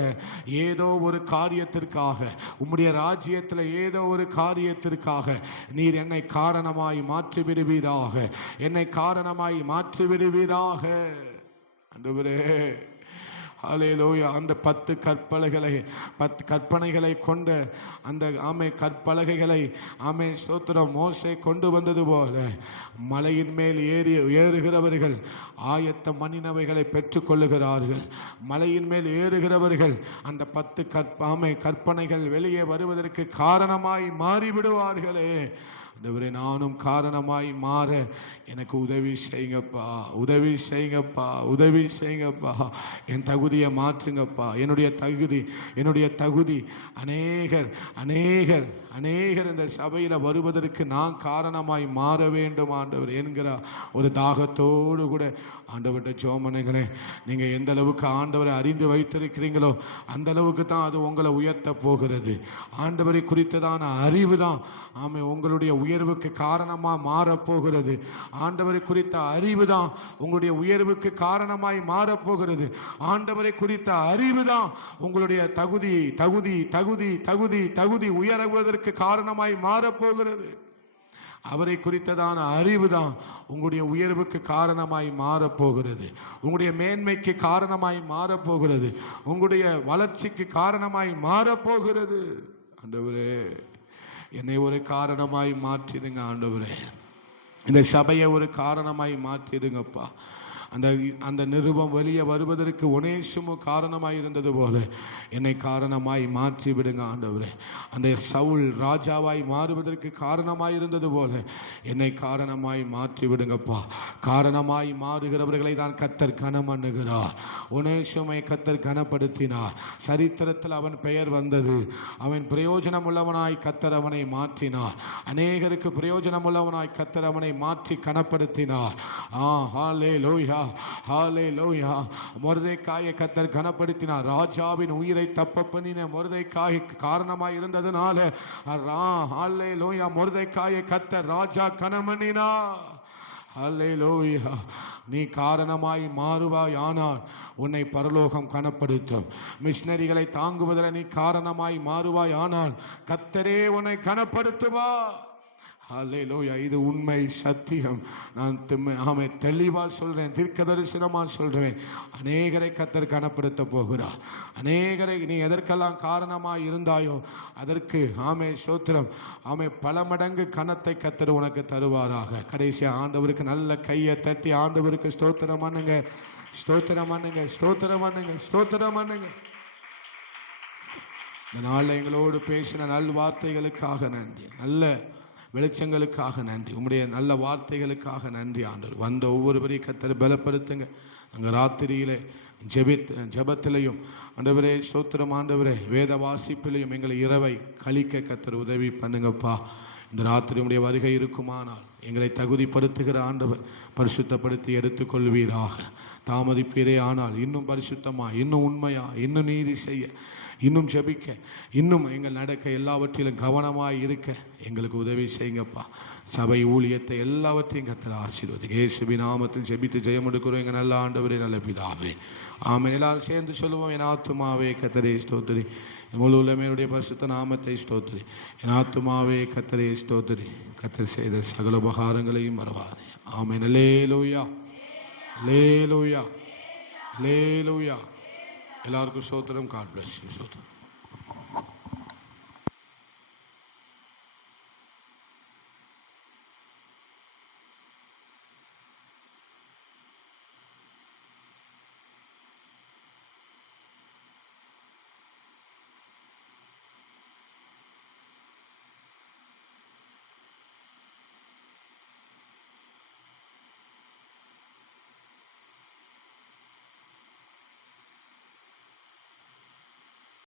ஏதோ ஒரு காரியத்திற்காக, உம்முடைய ராஜ்யத்தில் ஏதோ ஒரு காரியத்திற்காக நீர் என்னை காரணமாய் மாற்றி விடுவீராக, என்னை காரணமாய் மாற்றி விடுவீராக ஆண்டவரே. ஹல்லேலூயா. அந்த 10 கற்பனைகளை கொண்ட அந்த கற்பலகைகளை ஸ்தோத்திரம் மோசே கொண்டு வந்தது போல மலையின் மேல் ஏறுகிறவர்கள் ஆயத்தம் பண்ணினவைகளை பெற்றுக்கொள்ளுகிறார்கள். மலையின் மேல் ஏறுகிறவர்கள் அந்த 10 கற்பனைகள் வெளியே வருவதற்கு காரணமாய் மாறிவிடுவார்களே. நானும் காரணமாய் மாற எனக்கு உதவி செய்யுங்கப்பா, உதவி செய்யுங்கப்பா, உதவி செய்யுங்கப்பா. என் தகுதியை மாற்றுங்கப்பா. என்னுடைய தகுதி அநேகர் இந்த சபையில் வருவதற்கு நான் காரணமாய் மாற வேண்டும் ஆண்டவர் என்கிற ஒரு தாகத்தோடு கூட ஆண்டவர்கிட்ட ஜோமனைகளே, நீங்கள் எந்த அளவுக்கு ஆண்டவரை அறிந்து வைத்திருக்கிறீங்களோ அந்த அளவுக்கு தான் அது உங்களை உயர்த்த போகிறது. ஆண்டவரை குறித்ததான அறிவு தான் உங்களுடைய உயர்வுக்கு காரணமாக மாறப்போகிறது. ஆண்டவரை குறித்த அறிவு தான் உங்களுடைய உயர்வுக்கு காரணமாய் மாறப்போகிறது. ஆண்டவரை குறித்த அறிவு தான் உங்களுடைய தகுதி உயர்வதற்கு காரணமாய் மாறப்போகிறது. அவரை குறித்ததான அறிவு தான் உங்களுடைய உயர்வுக்கு காரணமாய் மாறப்போகிறது, உங்களுடைய மேன்மைக்கு காரணமாய் மாறப்போகிறது, உங்களுடைய வளர்ச்சிக்கு காரணமாய் மாறப்போகிறது. ஆண்டவரே என்னை ஒரு காரணமாய் மாற்றிடுங்க ஆண்டவரே. இந்த சபையை ஒரு காரணமாய் மாற்றிடுங்கப்பா. அந்த நிருபம் வெளியே வருவதற்கு ஒனேசுமு காரணமாய் இருந்தது போல என்னை காரணமாய் மாற்றி விடுங்க ஆண்டவரே. அந்த சவுல் ராஜாவாய் மாறுவதற்கு காரணமாய் இருந்தது போல என்னை காரணமாய் மாற்றி விடுங்கப்பா. காரணமாய் மாறுகிறவர்களை தான் கத்தர் கனம் பண்ணுகிறார். ஒனேசுமை கத்தர் கனப்படுத்தினார். சரித்திரத்தில் அவன் பெயர் வந்தது. அவன் பிரயோஜனம் உள்ளவனாய் கத்தர் அவனை மாற்றினார். அநேகருக்கு பிரயோஜனம் உள்ளவனாய் கத்தர் அவனை மாற்றி கனப்படுத்தினார். ஹல்லேலூயா, ஹல்லேலூயா. மொர்தெக்காயை கத்தர் கனப்படுத்தினார். ராஜாவின் உயிரை தப்ப பண்ணின மொர்தெக்காய் காரணமாய் இருந்ததுனால ஹல்லேலூயா மொர்தெக்காயை கத்தர் ராஜா கனமண்ணினார். ஹல்லேலூயா. நீ காரணமாய் மாறுவாய் ஆனால் உன்னை பரலோகம் கனப்படுத்தும். மிஷனரிகளை தாங்குவதில் நீ காரணமாய் மாறுவாய் ஆனால் கத்தரே உன்னை கனப்படுத்துவா. ஹல்லேலூயா. இது உண்மை, சத்தியம். நான் தெளிவாக சொல்கிறேன், தீர்க்க தரிசனமாக சொல்கிறேன். அநேகரை கத்தர் கனப்படுத்த போகிறார். அநேகரை நீ எதற்கெல்லாம் காரணமாக இருந்தாயோ அதற்கு ஸ்தோத்திரம் பல மடங்கு கனத்தை கத்தர் உனக்கு தருவாராக. கடைசியாக ஆண்டவருக்கு நல்ல கையை தட்டி ஆண்டவருக்கு ஸ்தோத்திரம் பண்ணுங்க, ஸ்தோத்திரம் பண்ணுங்க, ஸ்தோத்திரம் பண்ணுங்க, ஸ்தோத்திரம் பண்ணுங்க. இந்த நாளில் எங்களோடு பேசின நல் வார்த்தைகளுக்காக நன்றி, நல்ல வெளிச்சங்களுக்காக நன்றி, உம்முடைய நல்ல வார்த்தைகளுக்காக நன்றி ஆண்டவர். வந்த ஒவ்வொருவரையும் கத்தர் பலப்படுத்துங்க. அங்கே ராத்திரியிலே ஜபத்திலையும் ஆண்டவரே ஸ்தோத்திரம் ஆண்டவரே வேத வாசிப்பிலையும் எங்களை இரவை கழிக்க கத்தர் உதவி பண்ணுங்கப்பா. இந்த ராத்திரி உடைய வருகை இருக்குமானால் எங்களை தகுதிப்படுத்துகிற ஆண்டவர் பரிசுத்தப்படுத்தி எடுத்துக்கொள்வீராக. தாமதிப்பீரே ஆனால் இன்னும் பரிசுத்தமா, இன்னும் உண்மையா, இன்னும் நீதி செய்ய, இன்னும் ஜெபிக்க, இன்னும் எங்கள் நடக்க எல்லாவற்றிலும் கவனமாய் இருக்க எங்களுக்கு உதவி செய்யுங்கப்பா. சபை ஊழியத்தை எல்லாவற்றையும் கத்தர் ஆசீர்வதி. இயேசுவின் நாமத்தில் ஜெபித்து ஜெயம் எடுக்கிறோம் எங்கள் நல்ல ஆண்டவரே, நல்ல பிதாவே. ஆமென். எல்லாரும் சேர்ந்து சொல்லுவோம். என் ஆத்துமாவே கத்தரே ஸ்தோத்திரி, முழு உள்ளமையுடைய பரிசுத்த நாமத்தை ஸ்தோத்திரி. என் ஆத்துமாவே கத்தரே ஸ்தோத்திரி, கத்தர் செய்த சகல உபகாரங்களையும் மறவாதே. ஆமென். அல்லேலூயா, அல்லேலூயா, அல்லேலூயா. எல்லாருக்கும் ஸ்தோத்திரம். God bless you. ஸ்தோத்திரம்.